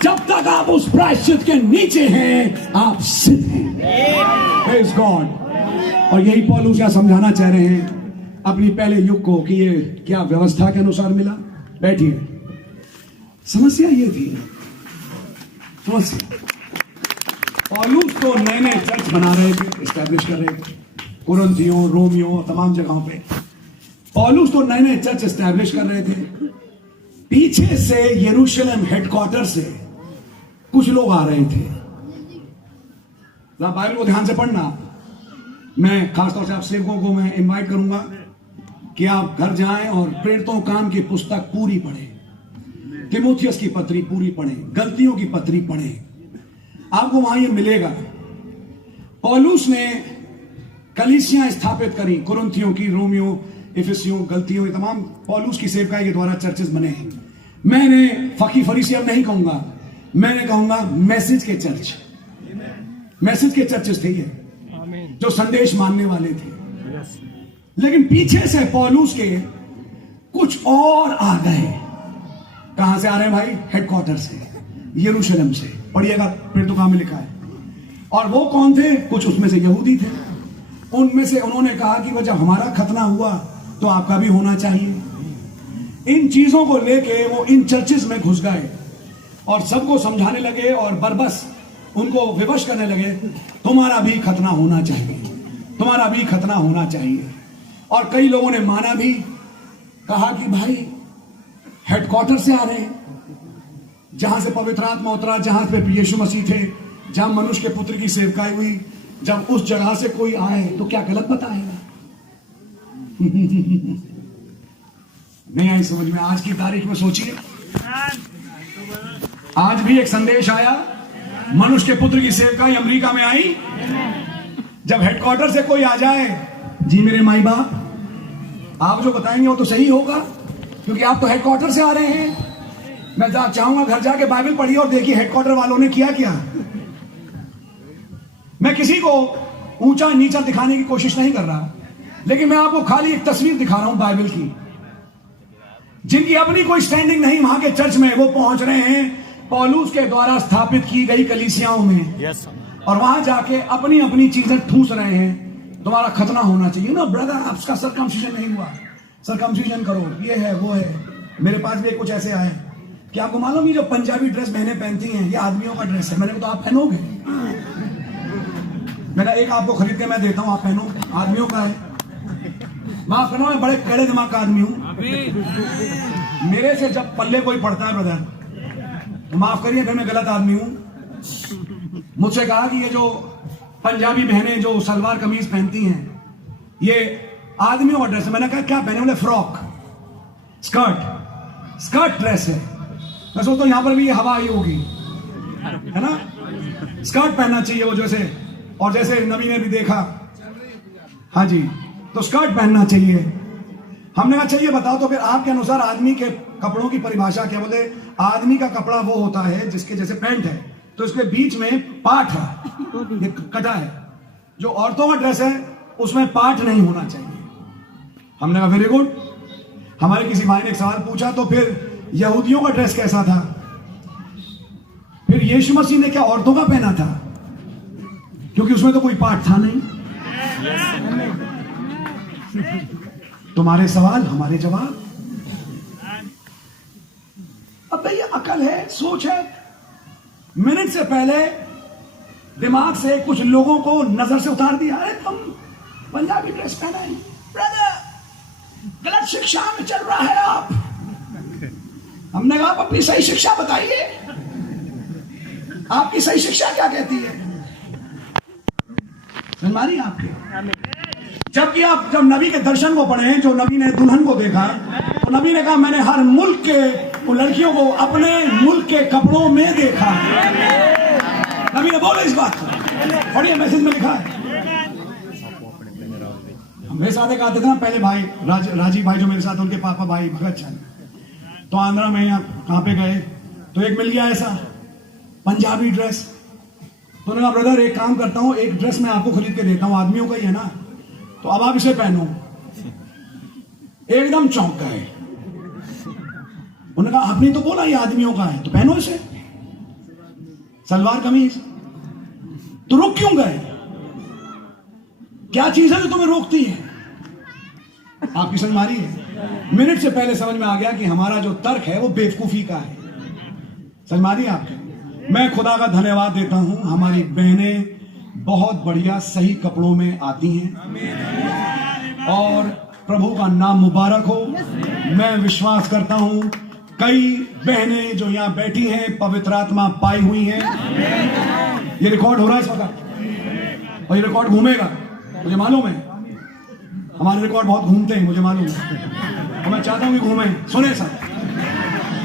जब तक आप उस प्रायश्चित के नीचे हैं आप सिद्ध हैं। Praise God. और यही पौलुस क्या समझाना चाह रहे हैं अपनी पहले युग को कि ये क्या व्यवस्था के अनुसार मिला। बैठिए, समस्या ये थी, समस्या पौलुस तो नए नए चर्च बना रहे थे, एस्टैब्लिश कर रहे थे, कुरिन्थियों, रोमियो, तमाम जगहों पे पौलुस तो नए नए चर्च एस्टैब्लिश कर रहे थे। पीछे से यरूशलेम हेडक्वार्टर से कुछ लोग आ रहे थे। बाइबल को ध्यान से पढ़ना। मैं खासतौर से आप सेवकों को मैं इनवाइट करूंगा कि आप घर जाएं और प्रेरितों काम की पुस्तक पूरी पढ़ें, तिमोथियस की पत्री पूरी पढ़ें, गलतियों की पत्री पढ़ें, आपको वहां ये मिलेगा। पौलुस ने कलीसियां स्थापित करी, कुरिन्थियों की, रोमियो, इफिसियों, गलतियों, ये तमाम पौलुस की सेवकाई के द्वारा चर्चेस बने हैं। मैंने फकी फरीसी अब नहीं कहूंगा, मैंने कहूंगा मैसेज के चर्च, मैसेज के चर्चेस थे ये, जो संदेश मानने वाले थे। लेकिन पीछे से पौलुस के कुछ और आ गए। कहां से आ रहे हैं भाई? हेडक्वार्टर से, यरूशलेम से। पढ़िएगा, प्रेरितों काम में लिखा है। और वो कौन थे? कुछ उसमें से यहूदी थे। उनमें से उन्होंने कहा कि वह जब हमारा खतना हुआ तो आपका भी होना चाहिए। इन चीजों को लेके वो इन चर्चेस में घुस गए और सबको समझाने लगे और बरबस उनको विवश करने लगे, तुम्हारा भी खतना होना चाहिए, तुम्हारा भी खतना होना चाहिए। और कई लोगों ने माना भी, कहा कि भाई हेडक्वार्टर से आ रहे हैं, जहां से पवित्र आत्मा उतरा, जहां पे यीशु मसीह थे, जहां मनुष्य के पुत्र की सेवकाई हुई, जब उस जगह से कोई आए तो क्या गलत बताएगा? नहीं आई समझ में। आज की तारीख में सोचिए, आज भी एक संदेश आया, मनुष्य के पुत्र की सेवकाई अमेरिका में आई। जब हेडक्वार्टर से कोई आ जाए, जी मेरे माई बाप, आप जो बताएंगे वो तो सही होगा, क्योंकि आप तो हेडक्वार्टर से आ रहे हैं। मैं चाहूंगा घर जाके बाइबल पढ़िए और देखिए हेडक्वार्टर वालों ने किया क्या। मैं किसी को ऊंचा नीचा दिखाने की कोशिश नहीं कर रहा, लेकिन मैं आपको खाली एक तस्वीर दिखा रहा हूं बाइबल की। जिनकी अपनी कोई स्टैंडिंग नहीं वहां के चर्च में, वो पहुंच रहे हैं पौलुस के द्वारा स्थापित की गई कलीसियाओं में, और वहां जाके अपनी अपनी चीजें ठूस रहे हैं। तुम्हारा खतना होना चाहिए ना ब्रदर, आपका सरकमसिजन नहीं हुआ, सरकमसिजन करो, ये है वो है। मेरे पास भी कुछ ऐसे आए कि आपको मालूम, ये जो पंजाबी ड्रेस बहनें पहनती हैं, ये आदमियों का ड्रेस है। मैंने कहा तो आप पहनोगे? मेरा एक आपको खरीद के मैं देता हूं, आप पहनो, आदमियों का है। माफ करना, मैं बड़े कड़े दिमाग का आदमी हूं। मेरे से जब पल्ले कोई पड़ता है ब्रदर, तो माफ करिए अगर मैं गलत आदमी हूं। मुझसे कहा कि ये जो पंजाबी बहनें जो सलवार कमीज पहनती हैं, ये आदमियों का ड्रेस है। मैंने कहा क्या पहने? बोले फ्रॉक, स्कर्ट ड्रेस है। मैं सोचता हूं यहां पर भी ये हवा आई होगी, है ना? स्कर्ट पहनना चाहिए वो जैसे, और जैसे नबी ने भी देखा, हाँ जी, तो स्कर्ट पहनना चाहिए। हमने कहा चलिए बताओ तो फिर आपके अनुसार आदमी के कपड़ों की परिभाषा क्या? बोले आदमी का कपड़ा वो होता है जिसके जैसे पैंट है तो इसके बीच में पार्ट है, ये कटा है। जो औरतों का ड्रेस है उसमें पार्ट नहीं होना चाहिए। हमने कहा वेरी गुड। हमारे किसी भाई ने एक सवाल पूछा, तो फिर यहूदियों का ड्रेस कैसा था? फिर यीशु मसीह ने क्या औरतों का पहना था? क्योंकि उसमें तो कोई पार्ट था नहीं। तुम्हारे सवाल हमारे जवाब। अब ये अकल है, सोच है। मिनट से पहले दिमाग से कुछ लोगों को नजर से उतार दिया, अरे तुम पंजाबी ड्रेस पहना है ब्रदर, गलत शिक्षा में चल रहा है आप। हमने कहा आप अपनी सही शिक्षा बताइए, आपकी सही शिक्षा क्या कहती है? हमारी आपके, जबकि आप जब नबी के दर्शन को पढ़े, जो नबी ने दुल्हन को देखा, तो नबी ने कहा मैंने हर मुल्क के लड़कियों को अपने मुल्क के कपड़ों में देखा। नबी ने बोला इस बात को, पढ़िए मैसेज में लिखा है। मेरे साथ एक आते थे ना पहले भाई, राजीव भाई जो मेरे साथ, उनके पापा भाई भगत चंद, तो आंध्रा में यहाँ कहाँ पे गए तो एक मिल गया ऐसा पंजाबी ड्रेस। तो उन्होंने कहा ब्रदर एक काम करता हूँ, एक ड्रेस मैं आपको खरीद के देता हूँ, आदमियों का ही है ना, तो अब आप इसे पहनो। एकदम चौंक गए। उन्होंने कहा आपने तो बोला ये आदमियों का है, तो पहनो इसे, सलवार कमीज। तो रुक क्यों गए? क्या चीज है जो तुम्हें रोकती है? आपकी समझ मारी है? मिनट से पहले समझ में आ गया कि हमारा जो तर्क है वो बेवकूफी का है। समझ मारी आपके? मैं खुदा का धन्यवाद देता हूं, हमारी बहनें बहुत बढ़िया सही कपड़ों में आती हैं और प्रभु का नाम मुबारक हो। मैं विश्वास करता हूं कई बहनें जो यहां बैठी हैं पवित्र आत्मा पाई हुई हैं। ये रिकॉर्ड हो रहा है इस वक्त और ये रिकॉर्ड घूमेगा। मुझे मालूम है हमारे रिकॉर्ड बहुत घूमते हैं, मुझे मालूम है, और मैं चाहता हूँ कि घूमे। सुने सर,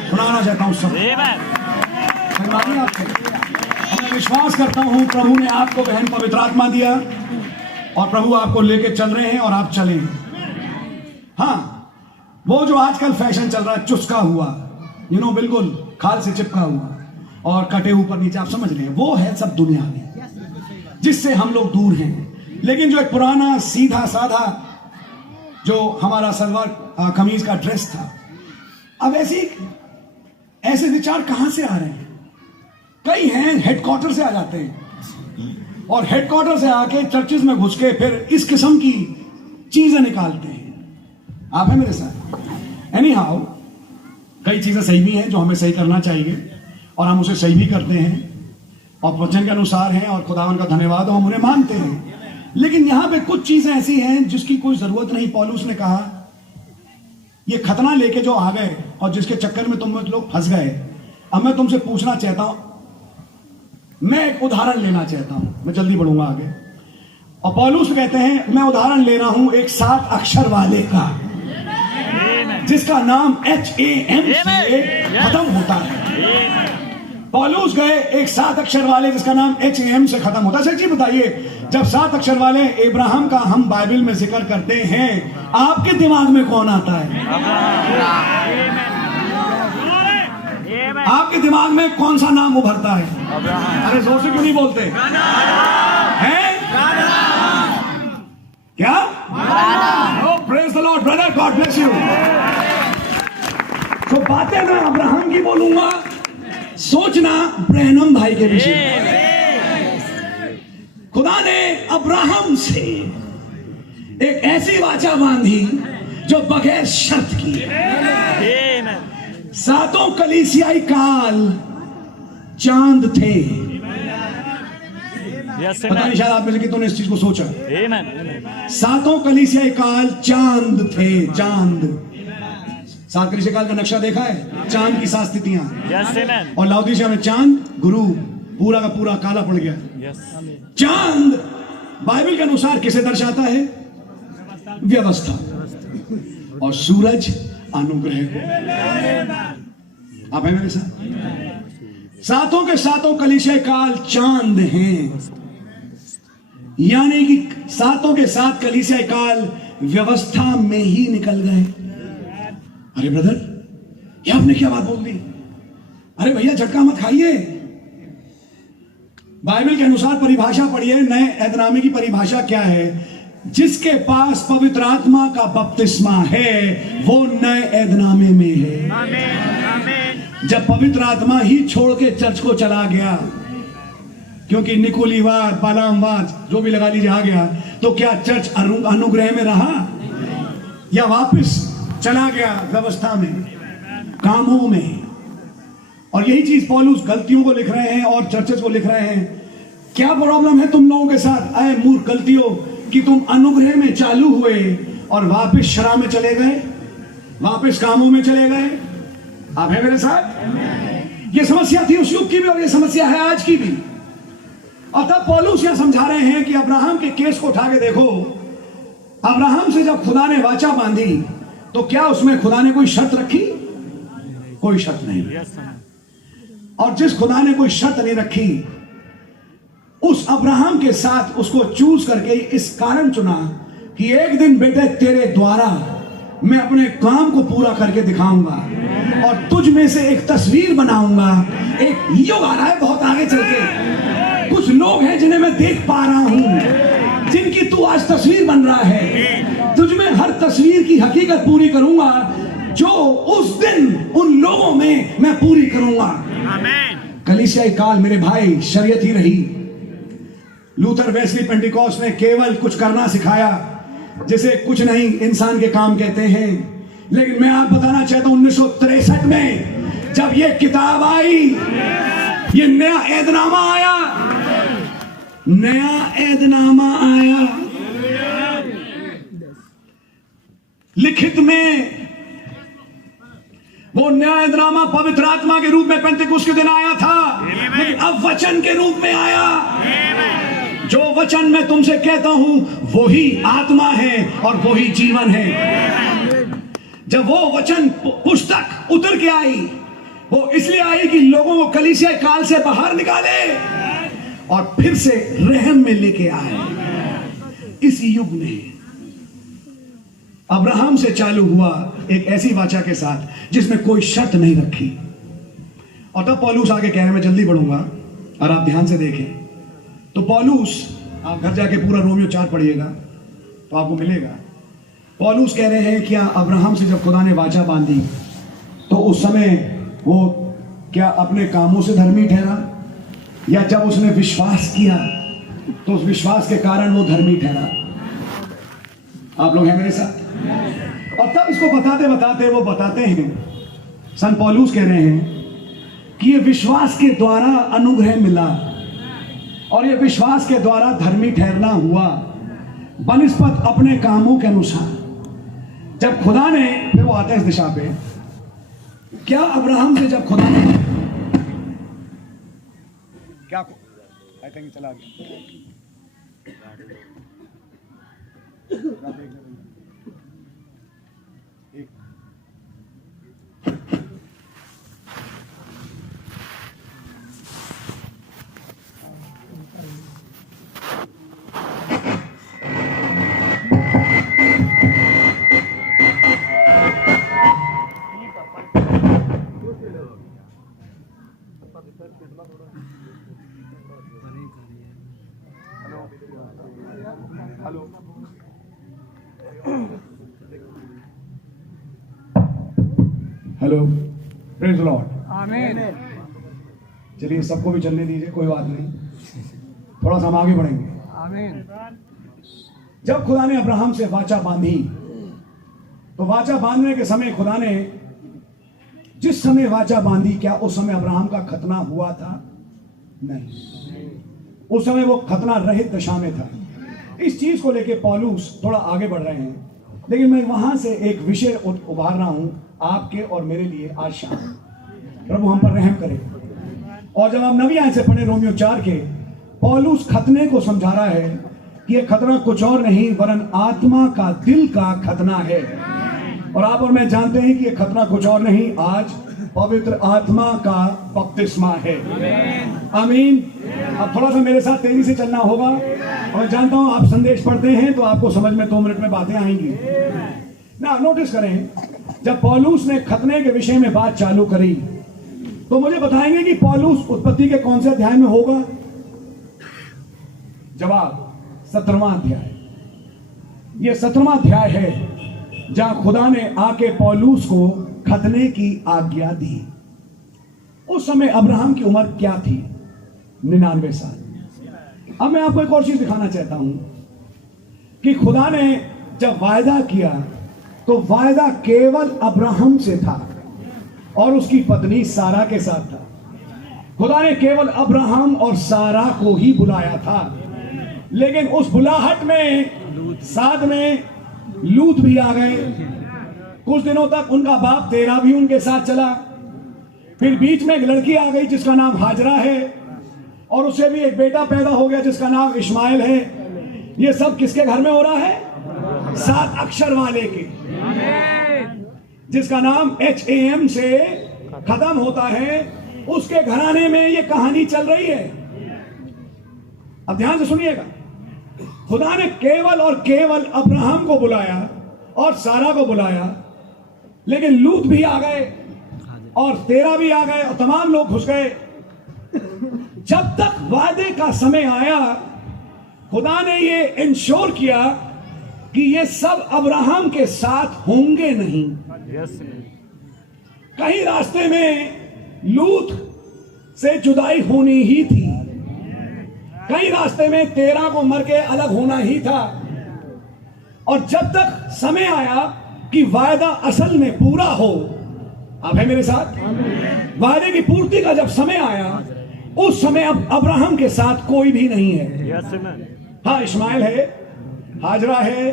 सुनाना चाहता हूँ सब आपसे। मैं विश्वास करता हूँ प्रभु ने आपको बहन पवित्र आत्मा दिया और प्रभु आपको लेके चल रहे हैं और आप चले। हाँ, वो जो आजकल फैशन चल रहा है चुस्का हुआ, बिल्कुल खाल से चिपका हुआ और कटे ऊपर नीचे, आप समझ रहे हैं, वो है सब दुनिया में जिससे हम लोग दूर हैं। लेकिन जो एक पुराना सीधा साधा जो हमारा सलवार कमीज का ड्रेस था, अब ऐसे विचार कहां से आ रहे हैं? कई हैं हेडक्वार्टर से आ जाते हैं और हेडक्वार्टर से आके चर्चेज में घुस के फिर इस किस्म की चीजें निकालते हैं। आप हैं मेरे साथ? एनी हाउ, कई चीजें सही भी हैं जो हमें सही करना चाहिए और हम उसे सही भी करते हैं और वचन के अनुसार हैं और खुदावन का धन्यवाद हो, हम उन्हें मानते हैं। लेकिन यहां पे कुछ चीजें ऐसी हैं जिसकी कोई जरूरत नहीं। पौलुस ने कहा ये खतना लेके जो आ गए और जिसके चक्कर में तुम लोग फंस गए, अब मैं तुमसे पूछना चाहता हूं, मैं एक उदाहरण लेना चाहता हूं, मैं जल्दी बढ़ूंगा आगे। और पौलुस कहते हैं मैं उदाहरण ले रहा हूं एक 7 अक्षर वाले का जिसका नाम HAM से खत्म होता है। पौलुस गए एक 7 अक्षर वाले जिसका नाम HAM से खत्म होता है। सच्ची बताइए, जब 7 अक्षर वाले इब्राहिम का हम बाइबल में जिक्र करते हैं, आपके दिमाग में कौन आता है? आपके दिमाग में कौन सा नाम उभरता है? अरे जोर से क्यों नहीं बोलते हैं? क्या? Praise the Lord brother, God bless you. तो बातें मैं अब्राहम की बोलूंगा, सोचना ब्रैनम भाई के विषय। खुदा ने अब्राहम से एक ऐसी वाचा बांधी जो बगैर शर्त की। 7 कलीसियाई काल चांद थे। पता नहीं शायद आप में से कितनों ने इस चीज को सोचा। 7 कलीसियाई काल चांद थे। चांद, 7 कलीसियाई काल का नक्शा देखा है? चांद की 7 स्थितियां। और लाउदीसिया में चांद गुरु पूरा का पूरा काला पड़ गया। चांद बाइबल के अनुसार किसे दर्शाता है? व्यवस्था। और सूरज अनुग्रह को। आप हैं मेरे साथ? 7 के 7 कलीसियाई काल चांद हैं, यानी कि 7 के 7 कलीसियाई काल व्यवस्था में ही निकल गए। अरे ब्रदर, ये आपने क्या बात बोल दी? अरे भैया झटका मत खाइए, बाइबल के अनुसार परिभाषा पढ़िए। नए ऐदनामे की परिभाषा क्या है? जिसके पास पवित्र आत्मा का बपतिस्मा है वो नए ऐदनामे में है। आमीन। जब पवित्र आत्मा ही छोड़ के चर्च को चला गया, क्योंकि निकोलीवाद, बालामवाद जो भी लगा लीजिए आ गया, तो क्या चर्च अनुग्रह में रहा या वापस चला गया व्यवस्था में, कामों में? और यही चीज पौलुस गलतियों को लिख रहे हैं और चर्चेस को लिख रहे हैं। क्या प्रॉब्लम है तुम लोगों के साथ? आए मूर्ख गलतियों कि तुम अनुग्रह में चालू हुए और वापस शराब में चले गए, वापस कामों में चले गए। आप हैं मेरे साथ? ये समस्या थी उस युग की भी और ये समस्या है आज की भी। और तब पौलुस यह समझा रहे हैं कि अब्राहम के केस को उठा के देखो। अब्राहम से जब खुदा ने वाचा बांधी तो क्या उसमें खुदा ने कोई शर्त रखी? कोई शर्त नहीं। और जिस खुदा ने कोई शर्त नहीं रखी, उस अब्राहम के साथ उसको चूज करके इस कारण चुना कि एक दिन बेटे तेरे द्वारा मैं अपने काम को पूरा करके दिखाऊंगा और तुझ में से एक तस्वीर बनाऊंगा। एक युग आ रहा है बहुत आगे चल के, कुछ लोग हैं जिन्हें मैं देख पा रहा हूं, जिनकी तू आज तस्वीर बन रहा है। तुझ में हर तस्वीर की हकीकत पूरी करूंगा जो उस दिन उन लोगों में मैं पूरी करूंगा। कलीसियाई काल मेरे भाई शरीयत ही रही। लूथर, वेस्ली, पेंटिकॉस्ट ने केवल कुछ करना सिखाया जिसे कुछ नहीं इंसान के काम कहते हैं। लेकिन मैं आप बताना चाहता हूं 1963 में जब ये किताब आई, ये नया ऐदनामा आया, नया ऐदनामा आया लिखित में। वो नया ऐदनामा पवित्र आत्मा के रूप में पेंतिकुस्त के दिन आया था, लेकिन अब वचन के रूप में आया। जो वचन मैं तुमसे कहता हूं वही आत्मा है और वही जीवन है। जब वो वचन पुस्तक उतर के आई, वो इसलिए आई कि लोगों को कलीसिया काल से बाहर निकाले और फिर से रहम में लेके आए। इस युग में अब्राहम से चालू हुआ एक ऐसी वाचा के साथ जिसमें कोई शर्त नहीं रखी। और तब पौलुस आगे कह रहे हैं, मैं जल्दी बढ़ूंगा और आप ध्यान से देखें। तो पौलुस, आप घर जाके पूरा रोमियो 4 पढ़िएगा तो आपको मिलेगा। पौलुस कह रहे हैं क्या अब्राहम से जब खुदा ने वाचा बांधी तो उस समय वो क्या अपने कामों से धर्मी ठहरा, या जब उसने विश्वास किया तो उस विश्वास के कारण वो धर्मी ठहरा? आप लोग हैं मेरे साथ? और तब इसको बताते बताते वो बताते हैं, सन पौलुस कह रहे हैं कि ये विश्वास के द्वारा अनुग्रह मिला और ये विश्वास के द्वारा धर्मी ठहरना हुआ बनिस्पत अपने कामों के अनुसार। जब खुदा ने, फिर वो आते हैं इस दिशा पे, क्या अब्राहम से जब खुदा ने क्या, आई थिंक चला गया, हेलो, प्रेज द लॉर्ड, आमीन। चलिए सबको भी चलने दीजिए, कोई बात नहीं, थोड़ा सा हम आगे बढ़ेंगे। आमीन। जब खुदा ने अब्राहम से वाचा बांधी तो वाचा बांधने के समय खुदा ने जिस समय वाचा बांधी, क्या उस समय अब्राहम का खतना हुआ था? नहीं, उस समय वो खतना रहित दशा में था। इस चीज को लेके पौलुस थोड़ा आगे बढ़ रहे हैं, लेकिन मैं वहां से एक विषय उभार रहा हूं आपके और मेरे लिए आज शाम। प्रभु हम पर रहम करे। और जब आप नवी आयत से पढ़े रोमियो 4 के, पौलुस खतने को समझा रहा है कि यह खतना कुछ और नहीं वरन आत्मा का, दिल का खतना है। और आप और मैं जानते हैं कि यह खतना कुछ और नहीं, आज पवित्र आत्मा का बपतिस्मा है। आमीन। अब थोड़ा सा मेरे साथ तेजी से चलना होगा, और मैं जानता हूं आप संदेश पढ़ते हैं तो आपको समझ में 2 मिनट में बातें आएंगी ना। नोटिस करें, जब पौलुस ने खतने के विषय में बात चालू करी तो मुझे बताएंगे कि पौलुस उत्पत्ति के कौन से अध्याय में होगा? जवाब 17वां अध्याय। यह 17वां अध्याय है जहां खुदा ने आके पौलुस को खतने की आज्ञा दी। उस समय अब्राहम की उम्र क्या थी? 99 साल। अब मैं आपको एक और चीज दिखाना चाहता हूं कि खुदा ने जब वायदा किया तो वायदा केवल अब्राहम से था और उसकी पत्नी सारा के साथ था। खुदा ने केवल अब्राहम और सारा को ही बुलाया था, लेकिन उस बुलाहट में साथ में लूत भी आ गए। कुछ दिनों तक उनका बाप तेरा भी उनके साथ चला। फिर बीच में एक लड़की आ गई जिसका नाम हाजरा है, और उसे भी एक बेटा पैदा हो गया जिसका नाम इस्माइल है। ये सब किसके घर में हो रहा है? 7 अक्षर वाले के, जिसका नाम HAM से खत्म होता है, उसके घराने में ये कहानी चल रही है। अब ध्यान से सुनिएगा, खुदा ने केवल और केवल अब्राहम को बुलाया और सारा को बुलाया, लेकिन लूत भी आ गए और तेरा भी आ गए और तमाम लोग घुस गए। जब तक वादे का समय आया, खुदा ने ये इंश्योर किया कि ये सब अब्राहम के साथ होंगे नहीं। कहीं रास्ते में लूत से जुदाई होनी ही थी, कहीं रास्ते में तेरा को मर के अलग होना ही था। और जब तक समय आया कि वायदा असल में पूरा हो, आप है मेरे साथ? वायदे की पूर्ति का जब समय आया, उस समय अब अब्राहम के साथ कोई भी नहीं है। हाँ, इस्माइल है, हाजरा है,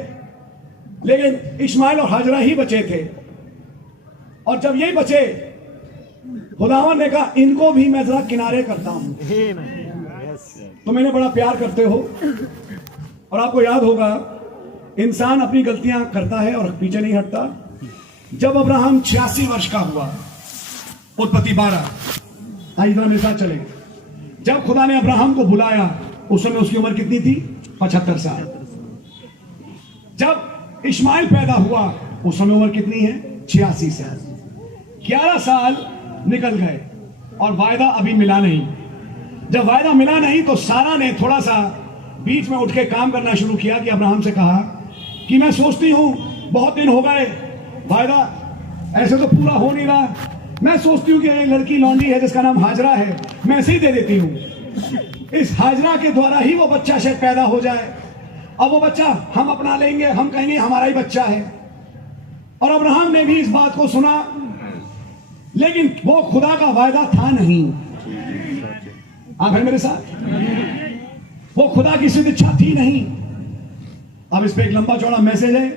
लेकिन इस्माइल और हाजरा ही बचे थे। और जब यही बचे, खुदावन ने कहा इनको भी मैं जरा किनारे करता हूं। तो मैंने बड़ा प्यार करते हो। और आपको याद होगा, इंसान अपनी गलतियां करता है और पीछे नहीं हटता। जब अब्राहम 86 वर्ष का हुआ, उत्पत्ति 12, आइए मेरे साथ चले। जब खुदा ने अब्राहम को बुलाया उस समय उसकी उम्र कितनी थी? 75 साल। जब इस्माइल पैदा हुआ उस समय उम्र कितनी है? 86 साल। 11 साल निकल गए और वायदा अभी मिला नहीं। जब वायदा मिला नहीं तो सारा ने थोड़ा सा बीच में उठ के काम करना शुरू किया कि अब्राहम से कहा कि मैं सोचती हूं बहुत दिन हो गए, वायदा ऐसे तो पूरा हो नहीं रहा, मैं सोचती हूँ कि एक लड़की लौंडी है जिसका नाम हाजरा है, मैं ऐसे ही दे देती हूँ। इस हाजरा के द्वारा ही वो बच्चा शायद पैदा हो जाए, अब वो बच्चा हम अपना लेंगे, हम कहेंगे हमारा ही बच्चा है। और अब्राहम ने भी इस बात को सुना, लेकिन वो खुदा का वायदा था नहीं। आप हैं मेरे साथ? वो खुदा की सिद्ध इच्छा थी नहीं। अब इस पे एक लंबा चौड़ा मैसेज है,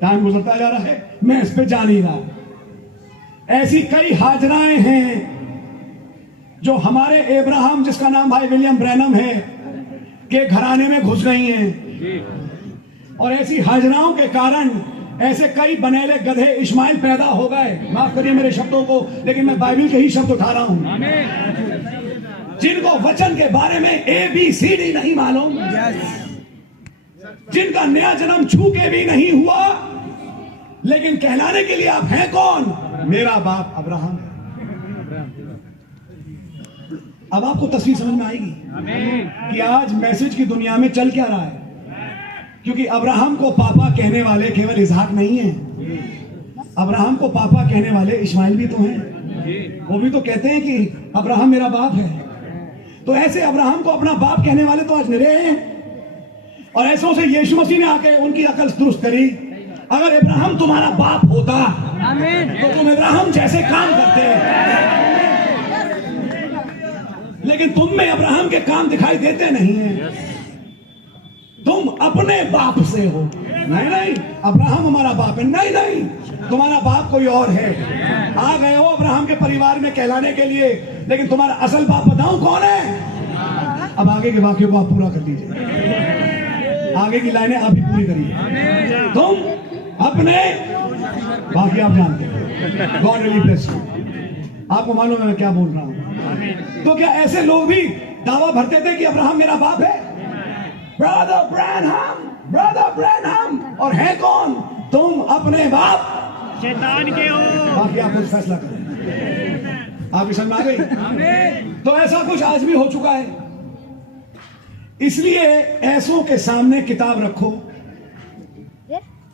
टाइम गुजरता जा रहा है, मैं इस पे जा नहीं रहा। ऐसी कई हाजराएं हैं जो हमारे अब्राहम, जिसका नाम भाई विलियम ब्रैनम है, के घराने में घुस गई हैं। और ऐसी हाजराओं के कारण ऐसे कई बनेले गधे इस्माइल पैदा हो गए। माफ करिए मेरे शब्दों को, लेकिन मैं बाइबल के ही शब्द उठा रहा हूं, जिनको वचन के बारे में ABCD नहीं मालूम, जिनका नया जन्म छू के भी नहीं हुआ, लेकिन कहलाने के लिए आप हैं कौन? मेरा बाप अब्राहम। अब आपको तस्वीर समझ में आएगी कि आज मैसेज की दुनिया में चल क्या रहा है। क्योंकि अब्राहम को पापा कहने वाले केवल इसहाक नहीं है, अब्राहम को पापा कहने वाले इस्माइल भी तो हैं। वो भी तो कहते हैं कि अब्राहम मेरा बाप है। तो ऐसे अब्राहम को अपना बाप कहने वाले तो आज निरे हैं। और ऐसों से यीशु मसीह ने आके उनकी अकल दुरुस्त करी। अगर अब्राहम तुम्हारा बाप होता तो तुम अब्राहम जैसे काम करते, लेकिन तुम में अब्राहम के काम दिखाई देते नहीं हैं। तुम अपने बाप से हो। नहीं नहीं, अब्राहम हमारा बाप है। नहीं नहीं, तुम्हारा बाप कोई और है। आ गए हो अब्राहम के परिवार में कहलाने के लिए, लेकिन तुम्हारा असल बाप बताऊं कौन है? अब आगे के वाक्यों को आप पूरा कर लीजिए, आगे की लाइनें आप ही पूरी करिए। तुम अपने, बाकी आप जानते हैं। God really bless you. आपको मालूम है मैं क्या बोल रहा हूं। तो क्या ऐसे लोग भी दावा भरते थे कि अब्राहम मेरा बाप है? ब्रदर ब्रैनहम, और है कौन? तुम अपने बाप शैतान के हो। बाकी आप कुछ फैसला करें। आपकी समझ आ गई? तो ऐसा कुछ आज भी हो चुका है। इसलिए ऐसों के सामने किताब रखो।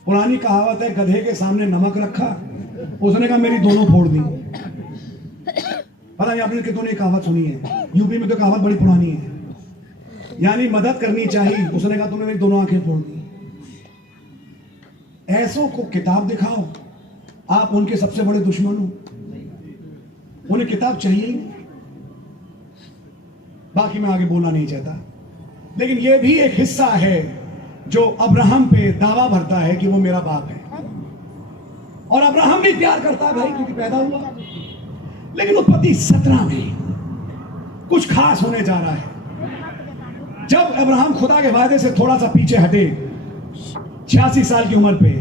पुरानी कहावत है, गधे के सामने नमक रखा, उसने कहा मेरी दोनों फोड़ दी। पता नहीं आपने कितनों ने कहावत सुनी है, यूपी में तो कहावत बड़ी पुरानी है, यानी मदद करनी चाहिए, उसने कहा तुमने मेरी दोनों आंखें फोड़ दी। ऐसों को किताब दिखाओ, आप उनके सबसे बड़े दुश्मन हो, उन्हें किताब चाहिए ही नहीं। बाकी मैं आगे बोलना नहीं चाहता, लेकिन यह भी एक हिस्सा है जो अब्राहम पे दावा भरता है कि वो मेरा बाप है। और अब्राहम भी प्यार करता है भाई, क्योंकि पैदा हुआ। लेकिन उत्पत्ति 17 में कुछ खास होने जा रहा है। जब अब्राहम खुदा के वादे से थोड़ा सा पीछे हटे, 86 साल की उम्र पे,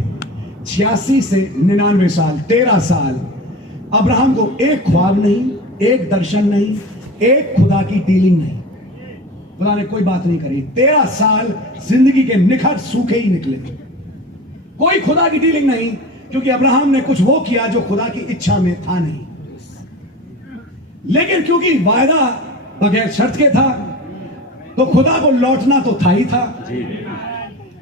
86 से 99 साल, 13 साल, अब्राहम को एक ख्वाब नहीं, एक दर्शन नहीं, एक खुदा की डीलिंग नहीं। खुदा ने कोई बात नहीं करी। 13 साल जिंदगी के निखट सूखे ही निकले, कोई खुदा की डीलिंग नहीं, क्योंकि अब्राहम ने कुछ वो किया जो खुदा की इच्छा में था नहीं। लेकिन क्योंकि वायदा बगैर शर्त के था, तो खुदा को लौटना तो था ही था।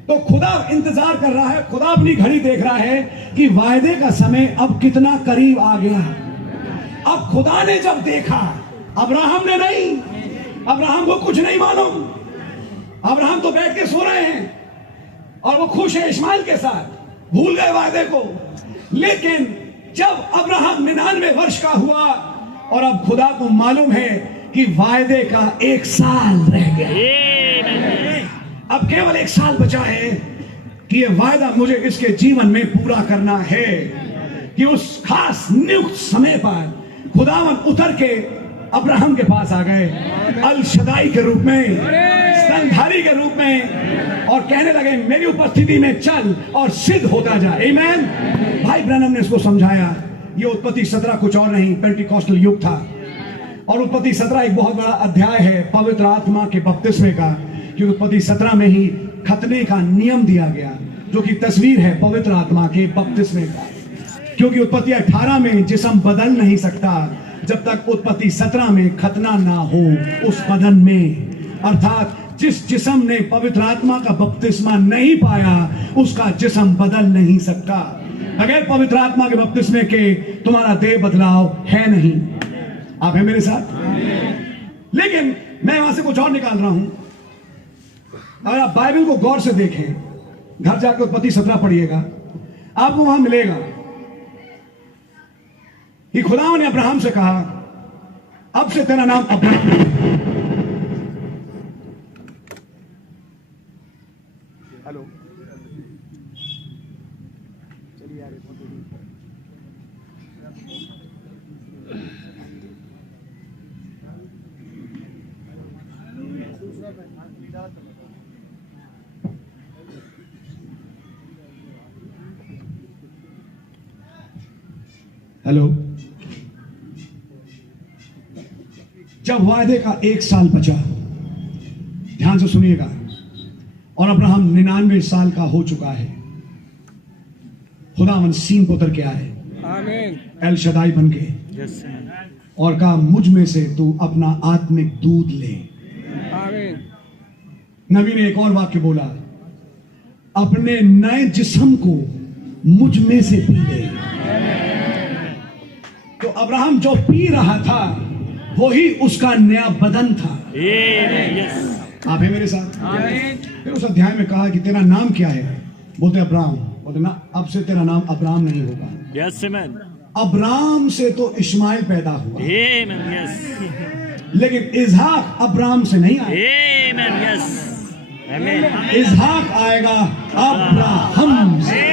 तो खुदा इंतजार कर रहा है, खुदा अपनी घड़ी देख रहा है कि वायदे का समय अब कितना करीब आ गया। अब खुदा ने जब देखा, अब्राहम ने नहीं, अब्राहम को कुछ नहीं मालूम, अब्राहम तो बैठ के सो रहे हैं और वो खुश है इस्माइल के साथ, भूल गए वायदे को। लेकिन जब अब्राहम 99 वर्ष का हुआ और अब खुदा को मालूम है कि वायदे का 1 साल रह गया, अब केवल 1 साल बचा है कि ये वायदा मुझे इसके जीवन में पूरा करना है, कि उस खास नियुक्त समय पर खुदावन उतर के अब्राहम के पास आ गए अल शदाई के रूप में, स्तनधारी के रूप में, और कहने लगे मेरी उपस्थिति में चल और सिद्ध होता जा। आमीन। भाई ब्रैनम ने इसको समझाया, ये उत्पत्ति 17 कुछ और नहीं, पेंटिकॉस्टल युग था। और उत्पत्ति 17 एक बहुत बड़ा अध्याय है पवित्र आत्मा के बपतिस्मे का, कि उत्पत्ति 17 में ही खतने का नियम दिया गया, जो कि तस्वीर है पवित्र आत्मा के बपतिस्मे का। क्योंकि उत्पत्ति 18 में जिस्म बदल नहीं सकता जब तक उत्पत्ति 17 में खतना ना हो उस बदन में। अर्थात जिस जिस्म ने पवित्र आत्मा का बपतिस्मा नहीं पाया उसका जिस्म बदल नहीं सकता। बगैर पवित्र आत्मा के बपतिस्मे के तुम्हारा देह बदलाव है नहीं। आप हैं मेरे साथ? लेकिन मैं वहां से कुछ और निकाल रहा हूं। अगर आप बाइबल को गौर से देखें, घर जाकर उत्पत्ति 17 पढ़िएगा, आपको वहां मिलेगा कि खुदा ने अब्राहम से कहा अब से तेरा नाम अब्राहम है। हेलो, चलिए यार, हेलो। जब वादे का 1 साल बचा, ध्यान से सुनिएगा, और अब्राहम 99 साल का हो चुका है, खुदावन सीन पर उतर के आए, आमीन, एल शदाई बन के, और कहा मुझ में से तू अपना आत्मिक दूध ले। आमीन। नबी ने एक और वाक्य बोला, अपने नए जिस्म को मुझ में से पी ले। तो अब्राहम जो पी रहा था वही उसका नया बदन था। आप हैं मेरे साथ? फिर उस अध्याय में कहा कि तेरा नाम क्या है? बोलते अब्राहम। बोलते ना, अब से तेरा नाम अब्राहम नहीं होगा। Yes man. अब्राहम से तो इस्माइल पैदा हुआ, यस, लेकिन इजहाक अब्राहम से नहीं आया। यस, इजहाक आएगा अब्राहम से।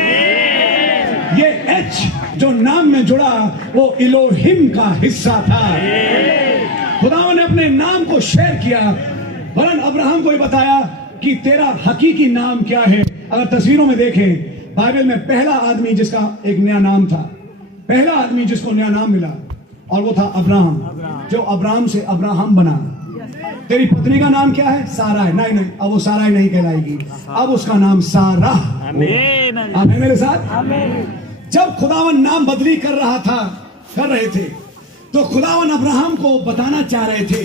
ये एच जो नाम में जुड़ा वो इलोहिम का हिस्सा था। खुदा ने अपने नाम को शेयर किया, वरन अब्राहम को ही बताया कि तेरा हकीकी नाम क्या है। अगर तस्वीरों में देखें, बाइबल में पहला आदमी जिसका एक नया नाम था, पहला आदमी जिसको नया नाम मिला, और वो था अब्राहम, जो अब्राहम से अब्राहम बना। तेरी पत्नी का नाम क्या है? सारा। नहीं, अब वो सारा नहीं कहलाएगी, अब उसका नाम सारा। आप हैं मेरे साथ? जब खुदावन नाम बदली कर रहे थे, तो खुदावन अब्राहम को बताना चाह रहे थे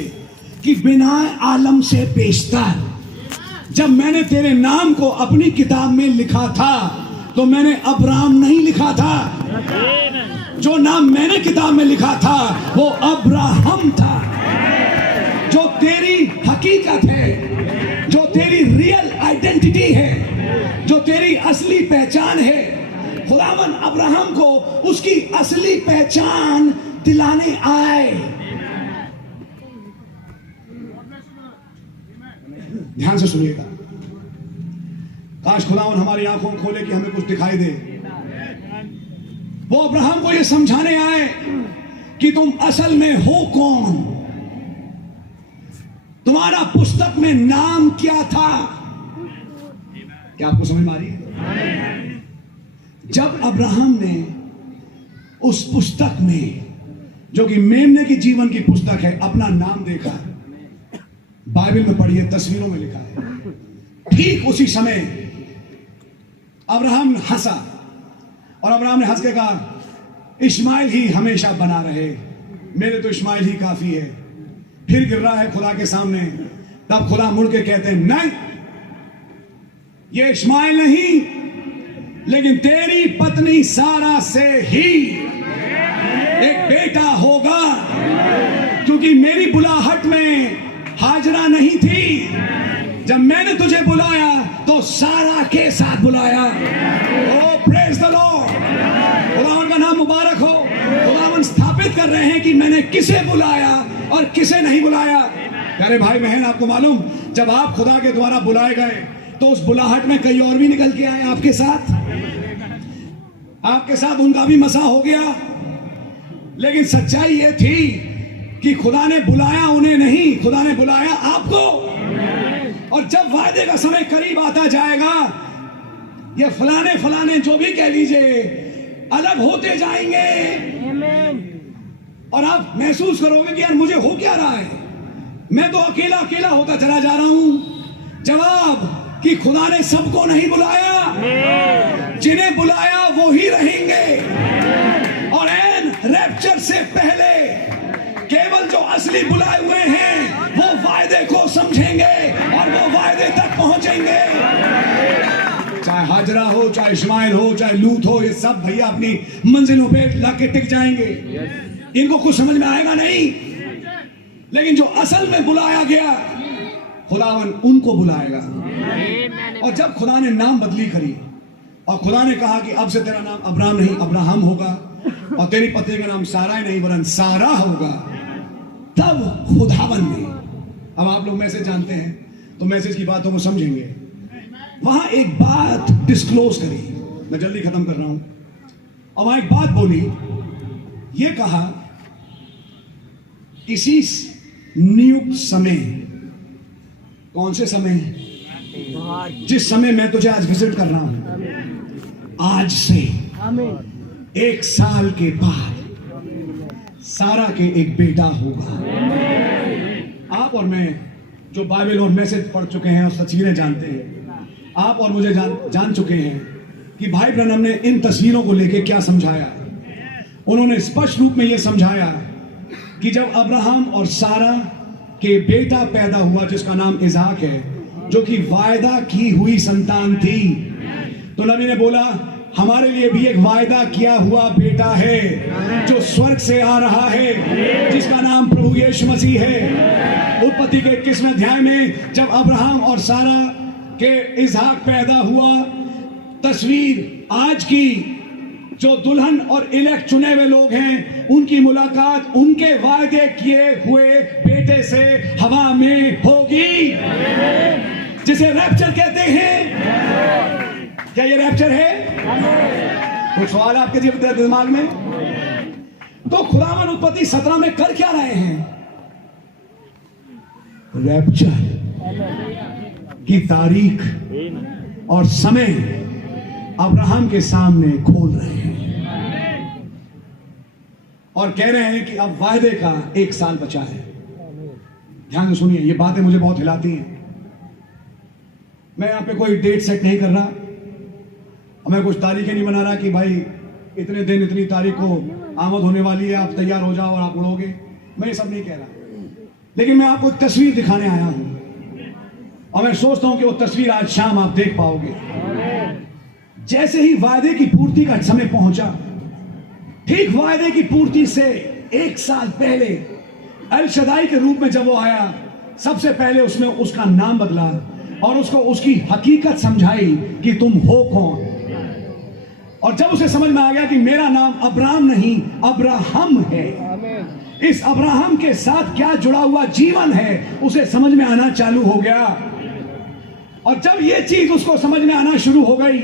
कि बिना आलम से पेशतर, जब मैंने तेरे नाम को अपनी किताब में लिखा था तो मैंने अब्राहम नहीं लिखा था। जो नाम मैंने किताब में लिखा था वो अब्राहम था। जो तेरी हकीकत है, जो तेरी रियल आइडेंटिटी है, जो तेरी असली पहचान है, खुदावन अब्राहम को उसकी असली पहचान दिलाने आए। ध्यान से सुनिएगा, काश खुदावन हमारी आंखों को खोले कि हमें कुछ दिखाई दे। वो अब्राहम को ये समझाने आए कि तुम असल में हो कौन, तुम्हारा पुस्तक में नाम क्या था। क्या आपको समझ में आ रही है? जब अब्राहम ने उस पुस्तक में, जो कि मेमने की जीवन की पुस्तक है, अपना नाम देखा, बाइबल में पढ़िए, तस्वीरों में लिखा है, ठीक उसी समय अब्राहम हंसा, और अब्राहम ने हंस के कहा इस्माइल ही हमेशा बना रहे, मेरे तो इस्माइल ही काफी है। फिर गिर रहा है खुदा के सामने, तब खुदा मुड़ के कहते हैं नहीं, ये इस्माइल नहीं, लेकिन तेरी पत्नी सारा से ही एक बेटा होगा, क्योंकि मेरी बुलाहट में हाजरा नहीं थी। जब मैंने तुझे बुलाया तो सारा के साथ बुलाया। ओ प्रेज द लॉर्ड, खुदावन का नाम मुबारक हो। खुदावन स्थापित कर रहे हैं कि मैंने किसे बुलाया और किसे नहीं बुलाया। प्यारे भाई बहन, आपको मालूम, जब आप खुदा के द्वारा बुलाए गए तो उस बुलाहट में कई और भी निकल के आए आपके साथ उनका भी मसा हो गया। लेकिन सच्चाई यह थी कि खुदा ने बुलाया उन्हें नहीं, खुदा ने बुलाया आपको। और जब वायदे का समय करीब आता जाएगा, ये फलाने फलाने जो भी कह लीजिए अलग होते जाएंगे और आप महसूस करोगे कि यार मुझे हो क्या रहा है, मैं तो अकेला अकेला होता चला जा रहा हूं। जवाब कि खुदा ने सबको नहीं बुलाया, जिन्हें बुलाया वो ही रहेंगे। और एन रैप्चर से पहले केवल जो असली बुलाए हुए हैं वो वायदे को समझेंगे और वो वायदे तक पहुंचेंगे। चाहे हाजरा हो, चाहे इस्माइल हो, चाहे लूत हो, ये सब भैया अपनी मंजिलों पे लाके टिक जाएंगे। इनको कुछ समझ में आएगा नहीं, लेकिन जो असल में बुलाया गया खुदावन उनको बुलाएगा। और जब खुदा ने नाम बदली करी और खुदा ने कहा कि अब से तेरा नाम अब्राम नहीं अब्राहम होगा और तेरी पत्नी का नाम सारा नहीं वरन सारा होगा, तब खुदावन ने, अब आप लोग मैसेज जानते हैं तो मैसेज की बातों को समझेंगे, वहां एक बात डिस्क्लोज करी। मैं जल्दी खत्म कर रहा हूं। और वहां एक बात बोली, ये कहा इसी नियुक्त समय, कौन से समय, जिस समय मैं तुझे आज विजिट कर रहा हूं, आज से 1 साल के बाद सारा के एक बेटा होगा। आप और मैं जो बाइबल और मैसेज पढ़ चुके हैं और तस्वीरें जानते हैं, आप और मुझे जान चुके हैं कि भाई ब्रनम ने इन तस्वीरों को लेकर क्या समझाया। उन्होंने स्पष्ट रूप में यह समझाया कि जब अब्राहम और सारा के बेटा पैदा हुआ जिसका नाम इज़हाक है, जो कि वायदा की हुई संतान थी, तो नबी ने बोला हमारे लिए भी एक वायदा किया हुआ बेटा है जो स्वर्ग से आ रहा है, जिसका नाम प्रभु यीशु मसीह है। उत्पत्ति के 21वें अध्याय में जब अब्राहम और सारा के इज़हाक पैदा हुआ, तस्वीर आज की जो दुल्हन और इलेक्ट चुने हुए लोग हैं उनकी मुलाकात उनके वायदे किए हुए बेटे से हवा में होगी, जिसे रैप्चर कहते हैं। क्या ये रैप्चर है? कुछ सवाल आपके दिमाग में? तो खुदावन उत्पत्ति 17 में कर क्या रहे हैं? रैप्चर की तारीख और समय अब्राहम के सामने खोल रहे हैं और कह रहे हैं कि अब वायदे का 1 साल बचा है। ध्यान से सुनिए, ये बातें मुझे बहुत हिलाती हैं। मैं यहां पे कोई डेट सेट नहीं कर रहा और मैं कुछ तारीखें नहीं बना रहा कि भाई इतने दिन इतनी तारीख को आमद होने वाली है, आप तैयार हो जाओ और आप उड़ोगे। मैं ये सब नहीं कह रहा, लेकिन मैं आपको तस्वीर दिखाने आया हूं और मैं सोचता हूं कि वो तस्वीर आज शाम आप देख पाओगे। जैसे ही वायदे की पूर्ति का समय पहुंचा, ठीक वायदे की पूर्ति से 1 साल पहले अल शदाई के रूप में जब वो आया, सबसे पहले उसने उसका नाम बदला और उसको उसकी हकीकत समझाई कि तुम हो कौन। और जब उसे समझ में आ गया कि मेरा नाम अब्राम नहीं अब्राहम है, इस अब्राहम के साथ क्या जुड़ा हुआ जीवन है उसे समझ में आना चालू हो गया। और जब ये चीज उसको समझ में आना शुरू हो गई,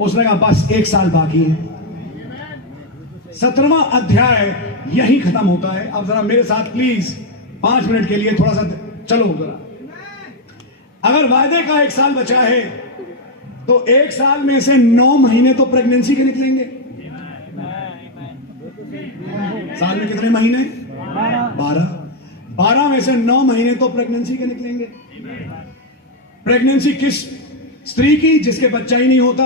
उसने कहा बस 1 साल बाकी है। 17वां अध्याय यही खत्म होता है। अब जरा मेरे साथ प्लीज 5 मिनट के लिए थोड़ा सा चलो जरा। अगर वायदे का 1 साल बचा है तो 1 साल में से 9 महीने तो प्रेगनेंसी के निकलेंगे। साल में कितने महीने? 12 में से 9 महीने तो प्रेगनेंसी के निकलेंगे। प्रेगनेंसी किस स्त्री की? जिसके बच्चा ही नहीं होता,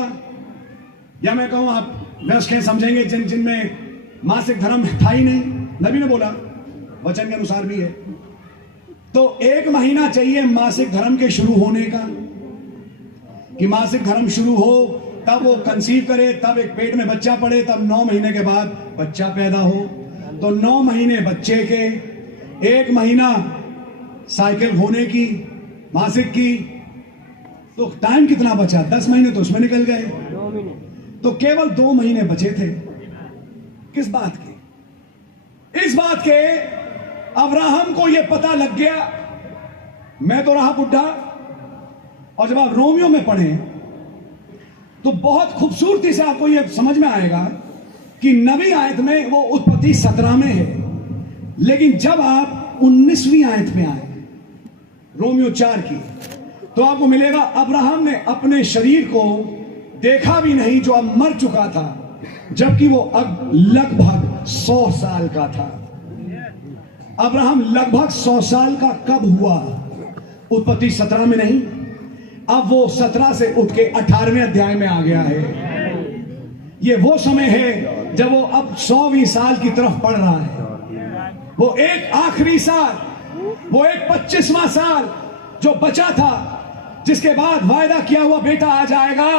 या मैं कहूं आप व्यस्त हैं, समझेंगे जिनमें मासिक धर्म था ही नहीं। नबी ने बोला, वचन के अनुसार भी है। तो 1 महीना चाहिए मासिक धर्म के शुरू होने का, कि मासिक धर्म शुरू हो तब वो कंसीव करे, तब एक पेट में बच्चा पड़े, तब 9 महीने के बाद बच्चा पैदा हो। तो 9 महीने बच्चे के, 1 महीना साइकिल होने की मासिक की, तो टाइम कितना बचा? 10 महीने तो उसमें निकल गए। तो केवल 2 महीने बचे थे। किस बात के? इस बात के अब्राहम को यह पता लग गया, मैं तो रहा बुढ़ा। और जब आप रोमियो में पढ़ें तो बहुत खूबसूरती से आपको यह समझ में आएगा कि नबी आयत में वो उत्पत्ति 17 में है। लेकिन जब आप 19वीं आयत में आए रोमियो 4 की, तो आपको मिलेगा अब्राहम ने अपने शरीर को देखा भी नहीं जो अब मर चुका था, जबकि वो अब लगभग 100 साल का था। अब्राहम लगभग 100 साल का कब हुआ? उत्पत्ति 17 में नहीं, अब वो 17 से उठ के 18वें अध्याय में आ गया है। ये वो समय है जब वो अब 100वीं साल की तरफ पढ़ रहा है। वो एक आखिरी साल, वो एक 25वां साल जो बचा था, जिसके बाद वायदा किया हुआ बेटा आ जाएगा,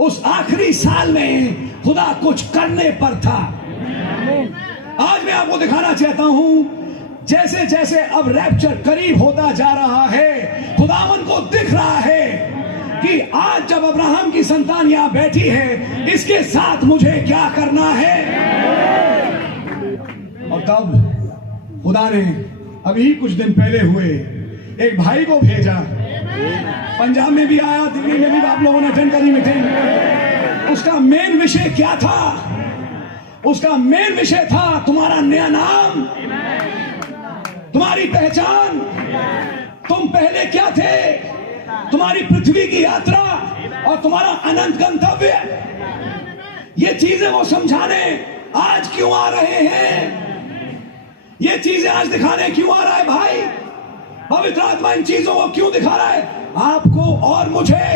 उस आखिरी साल में खुदा कुछ करने पर था। आज मैं आपको दिखाना चाहता हूं, जैसे जैसे अब रैप्चर करीब होता जा रहा है, खुदावन को दिख रहा है कि आज जब अब्राहम की संतान यहां बैठी है, इसके साथ मुझे क्या करना है। और तब खुदा ने अभी कुछ दिन पहले हुए एक भाई को भेजा। पंजाब में भी आया, दिल्ली में भी आप लोगों ने अटेंड करी मीटिंग। उसका मेन विषय क्या था? उसका मेन विषय था तुम्हारा नया नाम, तुम्हारी पहचान, तुम पहले क्या थे, तुम्हारी पृथ्वी की यात्रा और तुम्हारा अनंत गंतव्य। ये चीजें वो समझाने आज क्यों आ रहे हैं? ये चीजें आज दिखाने क्यों आ रहा है भाई? पवित्र आत्मा इन चीजों को क्यों दिखा रहा है आपको और मुझे?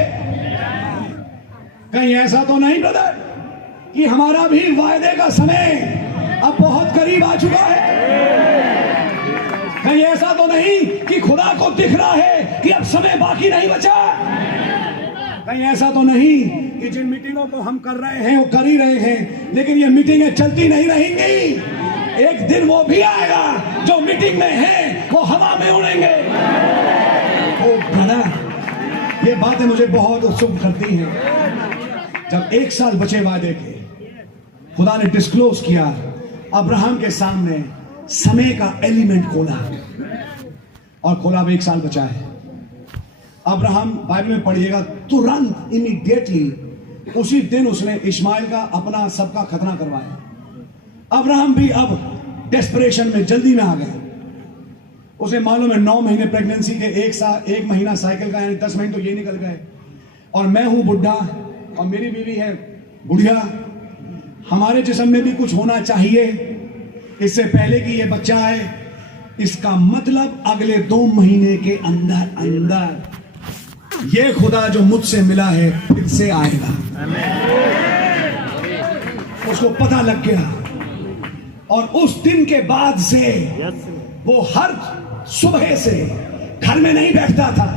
कहीं ऐसा तो नहीं ब्रदर कि हमारा भी वायदे का समय अब बहुत करीब आ चुका है? कहीं ऐसा तो नहीं कि खुदा को दिख रहा है कि अब समय बाकी नहीं बचा? कहीं ऐसा तो नहीं कि जिन मीटिंगों को हम कर रहे हैं वो कर ही रहे हैं, लेकिन ये मीटिंगें चलती नहीं रहेंगी। एक दिन वो भी आएगा जो मीटिंग में है वो हवा में उड़ेंगे। ओ ब्रदर, ये बातें मुझे बहुत उत्सुक करती हैं। जब 1 साल बचे वादे के, खुदा ने डिस्क्लोज किया अब्राहम के सामने, समय का एलिमेंट खोला और खोला। अब 1 साल बचा है। अब्राहम, बाइबल में पढ़िएगा, तुरंत इमीडिएटली उसी दिन उसने इस्माइल का अपना सबका खतना करवाया। अब्राहम भी अब डेस्परेशन में जल्दी में आ गया। उसे मालूम है 9 महीने प्रेगनेंसी के, 1 महीना साइकिल का, यानी 10 महीने तो ये निकल गए। और मैं हूं बुढ़ा और मेरी बीवी है बुढ़िया। हमारे जिस्म में भी कुछ होना चाहिए इससे पहले कि ये बच्चा आए। इसका मतलब अगले 2 महीने के अंदर अंदर ये खुदा जो मुझसे मिला है फिर से आएगा। उसको पता लग गया और उस दिन के बाद से वो हर सुबह से घर में नहीं बैठता था।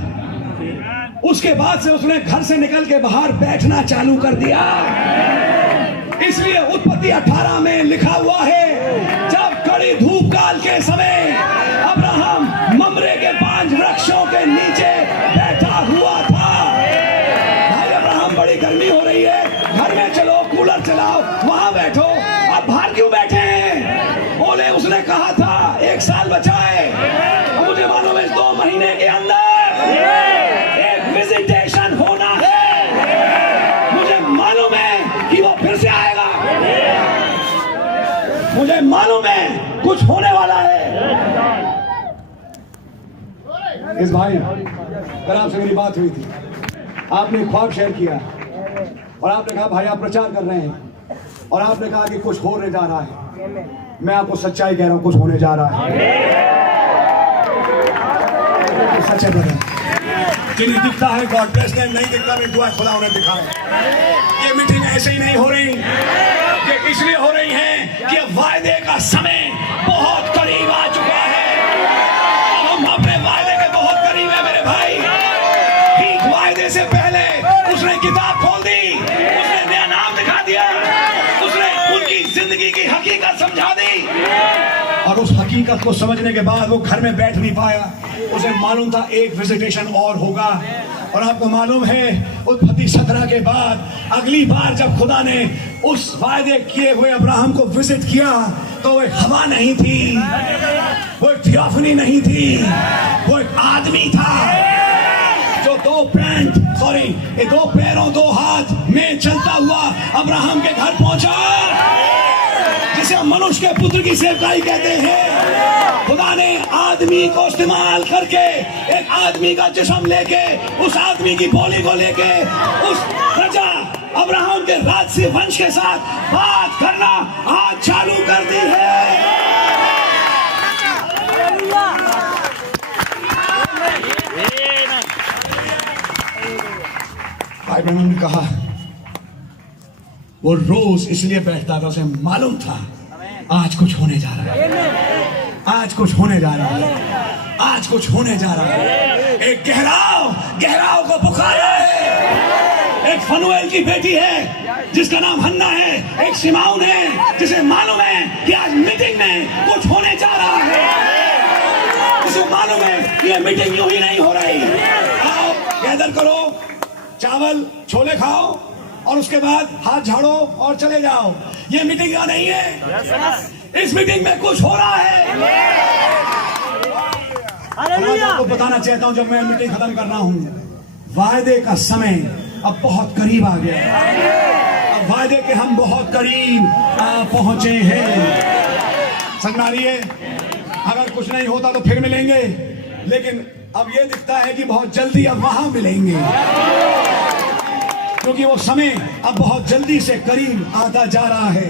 उसके बाद से उसने घर से निकल के बाहर बैठना चालू कर दिया। इसलिए उत्पत्ति 18 में लिखा हुआ है, जब कड़ी धूप काल के समय अब्राहम ममरे के 5 वृक्षों के नीचे बैठा हुआ था। भाई अब्राहम, बड़ी गर्मी हो रही है, घर में चलो, कूलर चलाओ, वहां बैठो, अब बाहर क्यों बैठे हैं? बोले उसने कहा था 1 साल बचा है। मुझे मालूम है 2 महीने के अंदर एक विजिटेशन होना है। मुझे मालूम है कि वो फिर से आएगा। मुझे मालूम है कुछ होने वाला है। इस भाई, कल आपसे मेरी बात हुई थी, आपने ख्वाब शेयर किया और आपने कहा भाई आप प्रचार कर रहे हैं और आपने कहा कि कुछ होने जा रहा है। मैं आपको सच्चाई कह रहा हूं, कुछ होने जा रहा है। सच है ब्रदर। जिन्हें दिखता है गॉड ब्लेस देम, नहीं दिखता मेरी दुआ खुदा उन्हें दिखाए। ये मीटिंग ऐसे ही नहीं हो रही, ये इसलिए हो रही है कि वायदे का समय बहुत करीब आ चुका है। हम अपने वायदे के बहुत करीब है मेरे भाई। ठीक वायदे से पहले उसने किताब खोल दी, उसने नया नाम दिखा दिया, उसने उनकी जिंदगी की हकीकत समझा दी। और उस हकीकत को समझने के बाद वो घर में बैठ नहीं पाया। उसे मालूम था एक विजिटेशन और होगा। और आपको मालूम है उत्पत्ति 17 के बाद अगली बार जब खुदा ने उस वायदे किए हुए अब्राहम को विजिट किया तो वो एक हवा नहीं थी, वो एक थियोफनी नहीं थी, वो एक आदमी था जो 2 पैरों 2 हाथ में चलता हुआ अब्राहम के घर पहुंचा, जिसे हम मनुष्य उसके पुत्र की सेवकाई कहते हैं। खुदा ने आदमी को इस्तेमाल करके, एक आदमी का जिस्म लेके, उस आदमी की बोली को लेके, उस प्रजा अब्राहम के राजसी वंश के साथ बात करना आज चालू कर दी है। भाई बहनों ने कहा वो रोज इसलिए बैठता था, उसे मालूम था आज कुछ होने जा रहा है, आज कुछ होने जा रहा है, आज कुछ होने जा रहा है। एक गहराव को पुकारा है। एक फनुएल की बेटी है जिसका नाम हन्ना है, एक शिमाउन है जिसे मालूम है कि आज मीटिंग में कुछ होने जा रहा है, जिसे मालूम है कि ये मीटिंग यूं ही नहीं हो रही। आओ गैदर करो, चावल छोले खाओ और उसके बाद हाथ झाड़ो और चले जाओ। ये मीटिंग यहाँ नहीं है, इस मीटिंग में कुछ हो रहा है। मैं आपको बताना चाहता हूं, जब मैं मीटिंग खत्म कर रहा हूं, वायदे का समय अब बहुत करीब आ गया है। अब वायदे के हम बहुत करीब पहुंचे हैं। समझ आ रही है? अगर कुछ नहीं होता तो फिर मिलेंगे, लेकिन अब ये दिखता है कि बहुत जल्दी अब वहां मिलेंगे, क्योंकि वो समय अब बहुत जल्दी से करीब आता जा रहा है।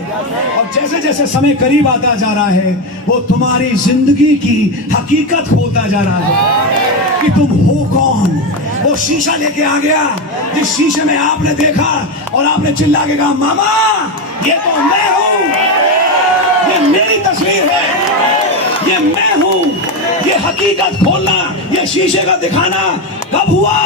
और जैसे जैसे समय करीब आता जा रहा है, वो तुम्हारी जिंदगी की हकीकत खोलता जा रहा है कि तुम हो कौन। वो शीशा लेके आ गया, जिस शीशे में आपने देखा और आपने चिल्ला के कहा, मामा ये तो मैं हूं, ये मेरी तस्वीर है, ये मैं हूं। ये हकीकत खोलना, ये शीशे का दिखाना कब हुआ?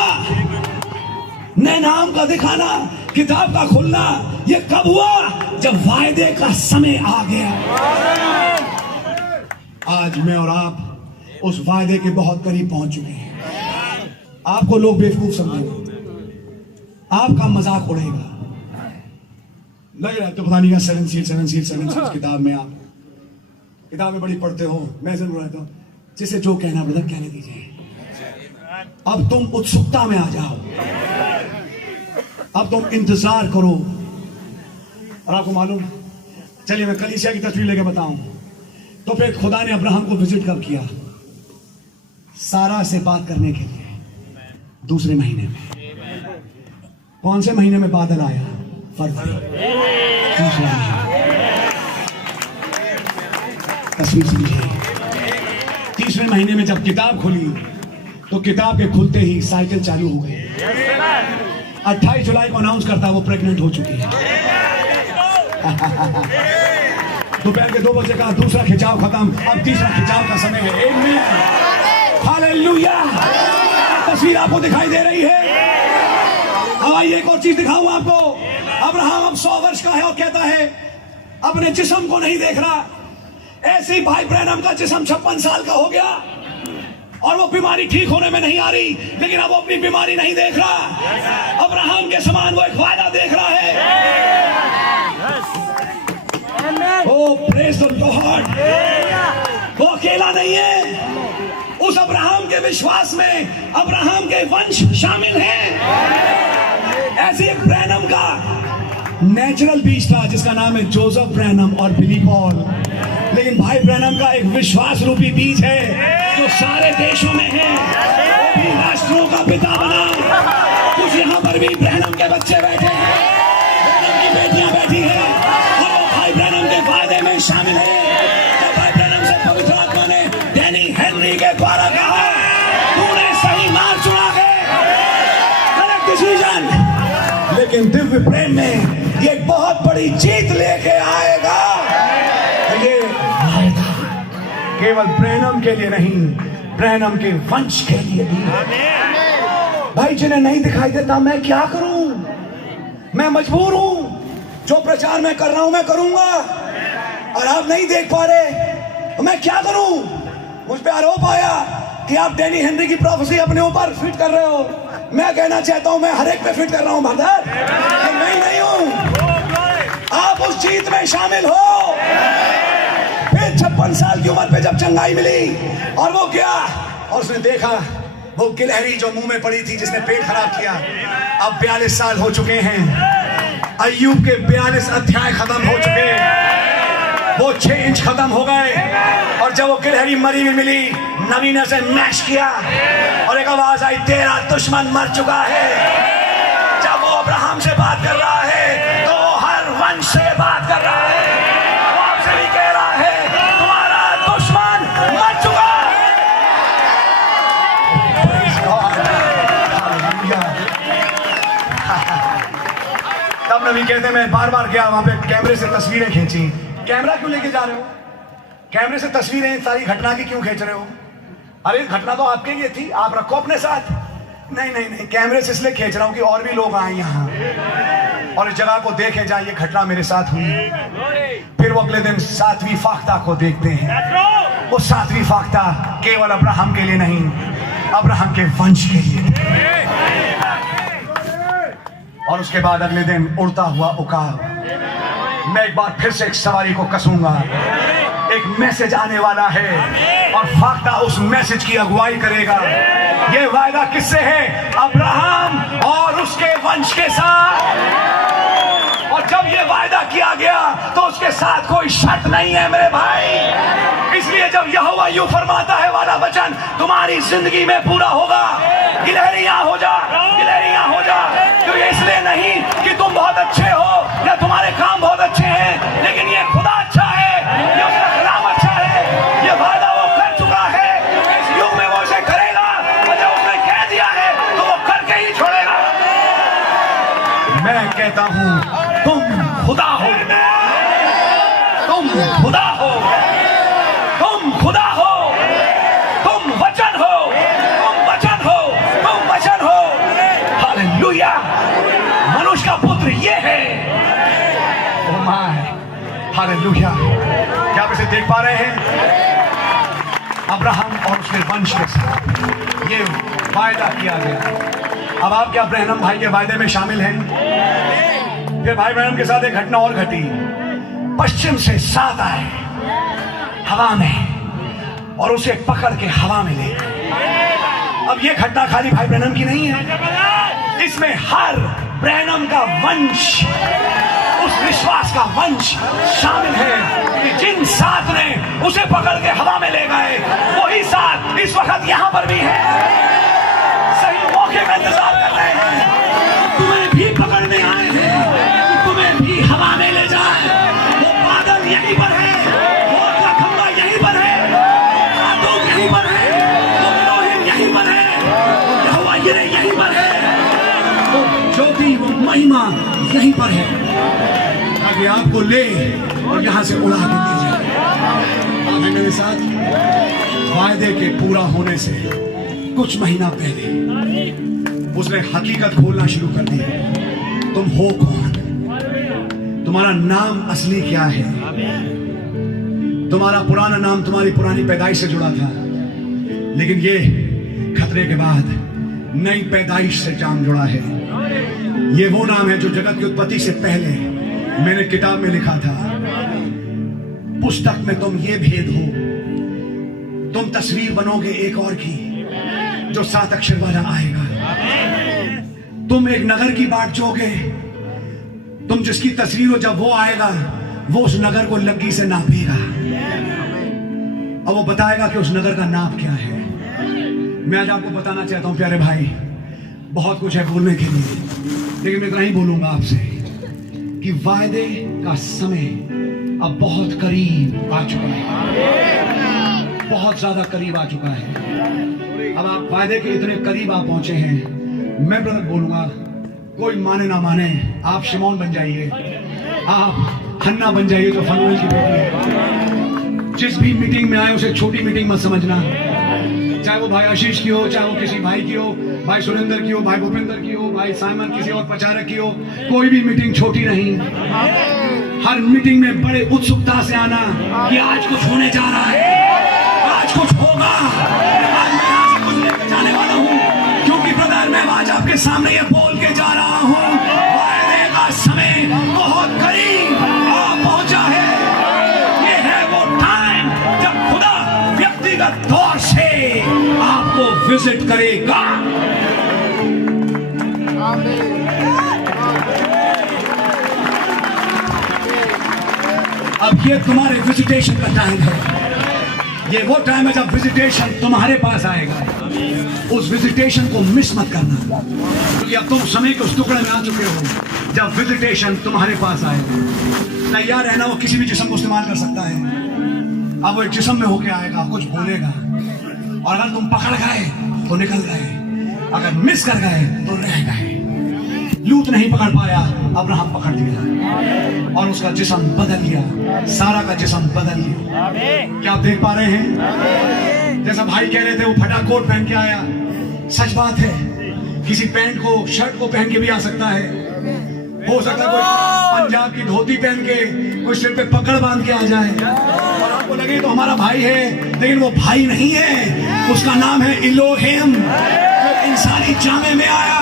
नए नाम का दिखाना, किताब का खुलना, ये कब हुआ? जब वायदे का समय आ गया। आज मैं और आप उस वायदे के बहुत करीब पहुंच चुके हैं। आपको लोग बेवकूफ समझेंगे, आपका मजाक उड़ेगा। लग रहा है तो पता नहीं क्या सेवन सील किताब में आप किताबें बड़ी पढ़ते हो, मैं जरूर रहता हूं। जिसे जो कहना ब्रदर कहने दीजिए। अब तुम उत्सुकता में आ जाओ, अब तुम इंतजार करो। और आपको मालूम, चलिए मैं कलीसिया की तस्वीर लेके बताऊं। तो फिर खुदा ने अब्राहम को विजिट कब किया? सारा से बात करने के लिए दूसरे महीने में। कौन से महीने में बादल आया? फरवरी, तीसरा महीना। तस्वीर समझिए। तीसरे महीने में जब किताब खुली तो किताब के खुलते ही साइकिल चालू हो गई। 28 जुलाई को अनाउंस करता है वो प्रेग्नेंट हो चुकी है। दोपहर के 2 बजे का दूसरा खिंचाव खत्म, अब तीसरा खिंचाव का समय है। आमीन, हालेलुया। तस्वीर आपको दिखाई दे रही है। अब आइए एक और चीज दिखाऊं आपको। अब्राहम अब 100 वर्ष का है और कहता है अपने जिस्म को नहीं देख रहा। ऐसे ही भाई ब्रैनम का जिस्म 56 साल का हो गया और वो बीमारी ठीक होने में नहीं आ रही, लेकिन अब वो अपनी बीमारी नहीं देख रहा। अब्राहम के समान वो एक वायदा देख रहा है। ओ प्रेज द लॉर्ड। वो अकेला नहीं है, उस अब्राहम के विश्वास में अब्राहम के वंश शामिल हैं। ऐसे एक ब्रैनम का नेचुरल बीज था जिसका नाम है जोसेफ ब्रैनम और बिली पॉल, लेकिन भाई ब्रैनम का एक विश्वास रूपी बीज है जो सारे देशों में है, वो भी राष्ट्रों का पिता बना। कुछ यहाँ पर भी ब्रैनम के बच्चे बैठे हैं, ब्रैनम की बेटियां बैठी हैं और वो भाई ब्रैनम के वादे में शामिल है। जब भाई ब्रैनम से पवित्र आत्मा ने डैनी हेनरी के द्वारा कहा, तूने सही मार्ग चुना है, करेक्ट डिसीजन, लेकिन दिव्य प्रेम में ये एक बहुत बड़ी जीत लेके आएगा। ये वायदा केवल ब्रैनम के लिए नहीं, ब्रैनम के वंश के लिए भी। भाई जिन्हें नहीं दिखाई देता मैं क्या करूं? मैं मजबूर हूं। जो प्रचार मैं कर रहा हूं मैं करूंगा, और आप नहीं देख पा रहे तो मैं क्या करूं? मुझ पे आरोप आया कि आप डैनी हेनरी की प्रोफेसी अपने ऊपर फिट कर रहे हो। मैं कहना चाहता हूं मैं हर एक पे फिट कर रहा हूं ब्रदर, मैं नहीं हूं। आप उस जीत में शामिल हो। फिर 56 साल की उम्र पे जब चंगाई मिली और वो गया और उसने देखा वो गिलहरी जो मुंह में पड़ी थी जिसने पेट खराब किया, अब 42 साल हो चुके हैं। अय्यूब के 42 अध्याय खत्म हो चुके हैं। वो 6 इंच खत्म हो गए। और जब वो गिलहरी मरी हुई मिली, नबी ने उसे मैश किया और एक आवाज आई, तेरा दुश्मन मर चुका है। जब वो अब्राहम से बात कर रहा है तो हर वंश से बात कर रहा है। वो आपसे भी कह रहा है, तुम्हारा दुश्मन मर चुका है। तब नबी कहते, मैं बार बार गया वहां पे, कैमरे से तस्वीरें खींची। कैमरा क्यों लेके जा रहे हो? कैमरे से तस्वीरें सारी घटना की क्यों खींच रहे हो? अरे घटना तो आपके लिए थी, आप रखो अपने साथ। नहीं नहीं नहीं, कैमरे से इसलिए खींच रहा हूं कि और भी लोग आए यहाँ और इस जगह को देखे जाए, ये घटना मेरे साथ हुई। फिर वो अगले दिन 7वीं फाख्ता को देखते हैं। वो 7वीं फाख्ता केवल अब्राहम के लिए नहीं, अब्राहम के वंश के लिए। और उसके बाद अगले दिन उड़ता हुआ उकाब। मैं एक बार फिर से एक सवारी को कसूंगा। एक मैसेज आने वाला है और फाख्ता उस मैसेज की अगुवाई करेगा। ये वायदा किससे है? अब्राहम और उसके वंश के साथ। और जब ये वायदा किया गया तो उसके साथ कोई शर्त नहीं है मेरे भाई। इसलिए जब यहोवा यूं फरमाता है, वादा वचन तुम्हारी जिंदगी में पूरा होगा, गिलहरियां हो जा, गिलहरियां हो जा। क्यों? इसलिए नहीं कि तुम बहुत अच्छे हो या तुम्हारे काम बहुत अच्छे हैं, लेकिन ये खुदा अच्छा है, ये उसका कलाम अच्छा है। ये वादा वो कर चुका है, इस युग में वो उसे करेगा, और जब उसने कह दिया है तो वो करके ही छोड़ेगा। मैं कहता हूं, तुम खुदा हो, तुम खुदा हो, तुम खुदा हो, तुम वचन हो, तुम वचन हो, तुम वचन हो। हालेलुया। मनुष्य का पुत्र ये है। Oh my, hallelujah. क्या आप इसे देख पा रहे हैं? अब्राहम और उसके वंश के साथ ये वायदा किया गया। अब आप क्या ब्रहणम भाई के वायदे में शामिल हैं? फिर भाई ब्रहणम के साथ एक घटना और घटी। पश्चिम से 7 आए हवा में और उसे पकड़ के हवा में ले गए। अब ये घटना खाली भाई ब्रहणम की नहीं है, इसमें हर ब्रहणम का वंश, उस विश्वास का वंश शामिल है कि जिन 7 ने उसे पकड़ के हवा में ले गए, वही 7 इस वक्त यहां पर भी है, सही मौके का इंतजार कर रहे हैं। तुम्हें भी पकड़ने आए हैं, तुम्हें भी हवा में ले जाए। वो बादल यहीं पर है, वो खंबा यहीं पर है, वो यहीं पर है, वो लोहे यहीं पर है, यहोवा यीरे यहीं पर है, वो ज्योति, वो महिमा यहीं पर है, ताकि आपको ले और यहां से उड़ा के ले जाए। आप हैं मेरे साथ? वायदे के पूरा होने से कुछ महीना पहले उसने हकीकत खोलना शुरू कर दी। तुम हो कौन? तुम्हारा नाम असली क्या है? तुम्हारा पुराना नाम तुम्हारी पुरानी पैदाइश से जुड़ा था, लेकिन ये खतरे के बाद नई पैदाइश से नाम जुड़ा है। ये वो नाम है जो जगत की उत्पत्ति से पहले मैंने किताब में लिखा था। पुस्तक में तुम ये भेद हो, तुम तस्वीर बनोगे एक और की, जो 7 अक्षर वाला आएगा। तुम एक नगर की बाट जोगे, तुम जिसकी तस्वीर हो, जब वो आएगा वो उस नगर को लग्गी से नापेगा और वो बताएगा कि उस नगर का नाप क्या है। मैं आज आपको बताना चाहता हूं प्यारे भाई, बहुत कुछ है बोलने के लिए, लेकिन मैं इतना ही बोलूंगा आपसे कि वायदे का समय अब बहुत करीब आ चुका है, बहुत ज्यादा करीब आ चुका है। अब आप वायदे के इतने करीब आप पहुंचे हैं, मैं ब्रदर बोलूंगा, कोई माने ना माने, आप शिमोन बन जाइए, आप हन्ना बन जाइए जो फनूएल की बेटी है। जिस भी मीटिंग में आए उसे छोटी मीटिंग मत समझना, चाहे वो भाई आशीष की हो, चाहे वो किसी भाई की हो, भाई सुरेंद्र की हो, भाई भूपेंद्र की हो, भाई साइमन किसी और प्रचारक की हो, कोई भी मीटिंग छोटी नहीं। हर मीटिंग में बड़े उत्सुकता से आना कि आज कुछ होने जा रहा है, आज कुछ होगा, आज मैं यहाँ से कुछ लेकर जाने वाला हूँ, क्योंकि ब्रदर मैं आज आपके सामने ये बोल के जा रहा हूँ, वायदे का समय बहुत करीब पहुंचा है। ये है वो टाइम जब खुदा व्यक्तिगत तौर से आपको विजिट करेगा। अब ये तुम्हारे विजिटेशन का टाइम है। ये वो टाइम है जब विजिटेशन तुम्हारे पास आएगा। उस विजिटेशन को मिस मत करना, क्योंकि अब तुम समय के उस टुकड़े में आ चुके हो जब विजिटेशन तुम्हारे पास आएगा। तैयार रहना, वो किसी भी जिस्म को इस्तेमाल कर सकता है। अब वो एक जिस्म में होके आएगा, कुछ बोलेगा, और अगर तुम पकड़ गए तो निकल गए, अगर मिस कर गए तो रह गए। लूत नहीं पकड़ पाया, अब्राहम पकड़ लिया और उसका जिस्म बदल लिया, सारा का जिस्म बदल लिया। क्या आप देख पा रहे हैं? जैसा भाई कह रहे थे वो फटा कोट पहन के आया, सच बात है, किसी पैंट को शर्ट को पहन के भी आ सकता है। हो सकता है कोई पंजाब की धोती पहन के, कोई सिर पे पकड़ बांध के आ जाए और आपको लगे तो हमारा भाई है, लेकिन वो भाई नहीं है। उसका नाम है इलोहिम, जो इंसानी जामे में आया।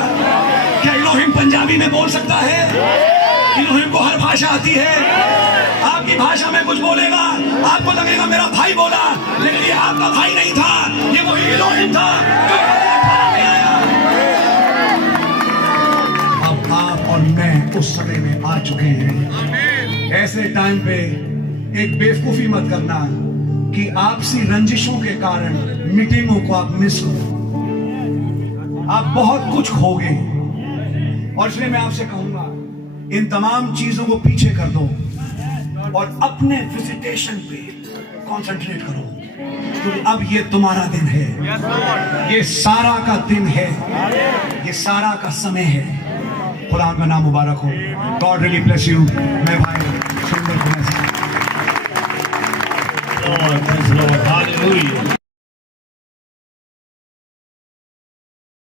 क्या इलोहिम पंजाबी में बोल सकता है? इलोहिम को हर भाषा आती है। आपकी भाषा में कुछ बोलेगा, आपको लगेगा मेरा भाई बोला, लेकिन ये आपका भाई नहीं था, ये वही इलोहिम था जो में आया। अब आप और मैं उस समय में आ चुके हैं। ऐसे टाइम पे एक बेवकूफी मत करना कि आपसी रंजिशों के कारण मीटिंगों को आप मिस करो। आप बहुत कुछ खोगे, और इसलिए मैं आपसे कहूंगा इन तमाम चीजों को पीछे कर दो और अपने विजिटेशन पे कंसंट्रेट करो, क्योंकि अब ये तुम्हारा दिन है, ये सारा का दिन है, ये सारा का समय है। खुदा का नाम मुबारक हो। God really bless you. मैं भाई सुंदर Lord, praise the Lord. Hallelujah.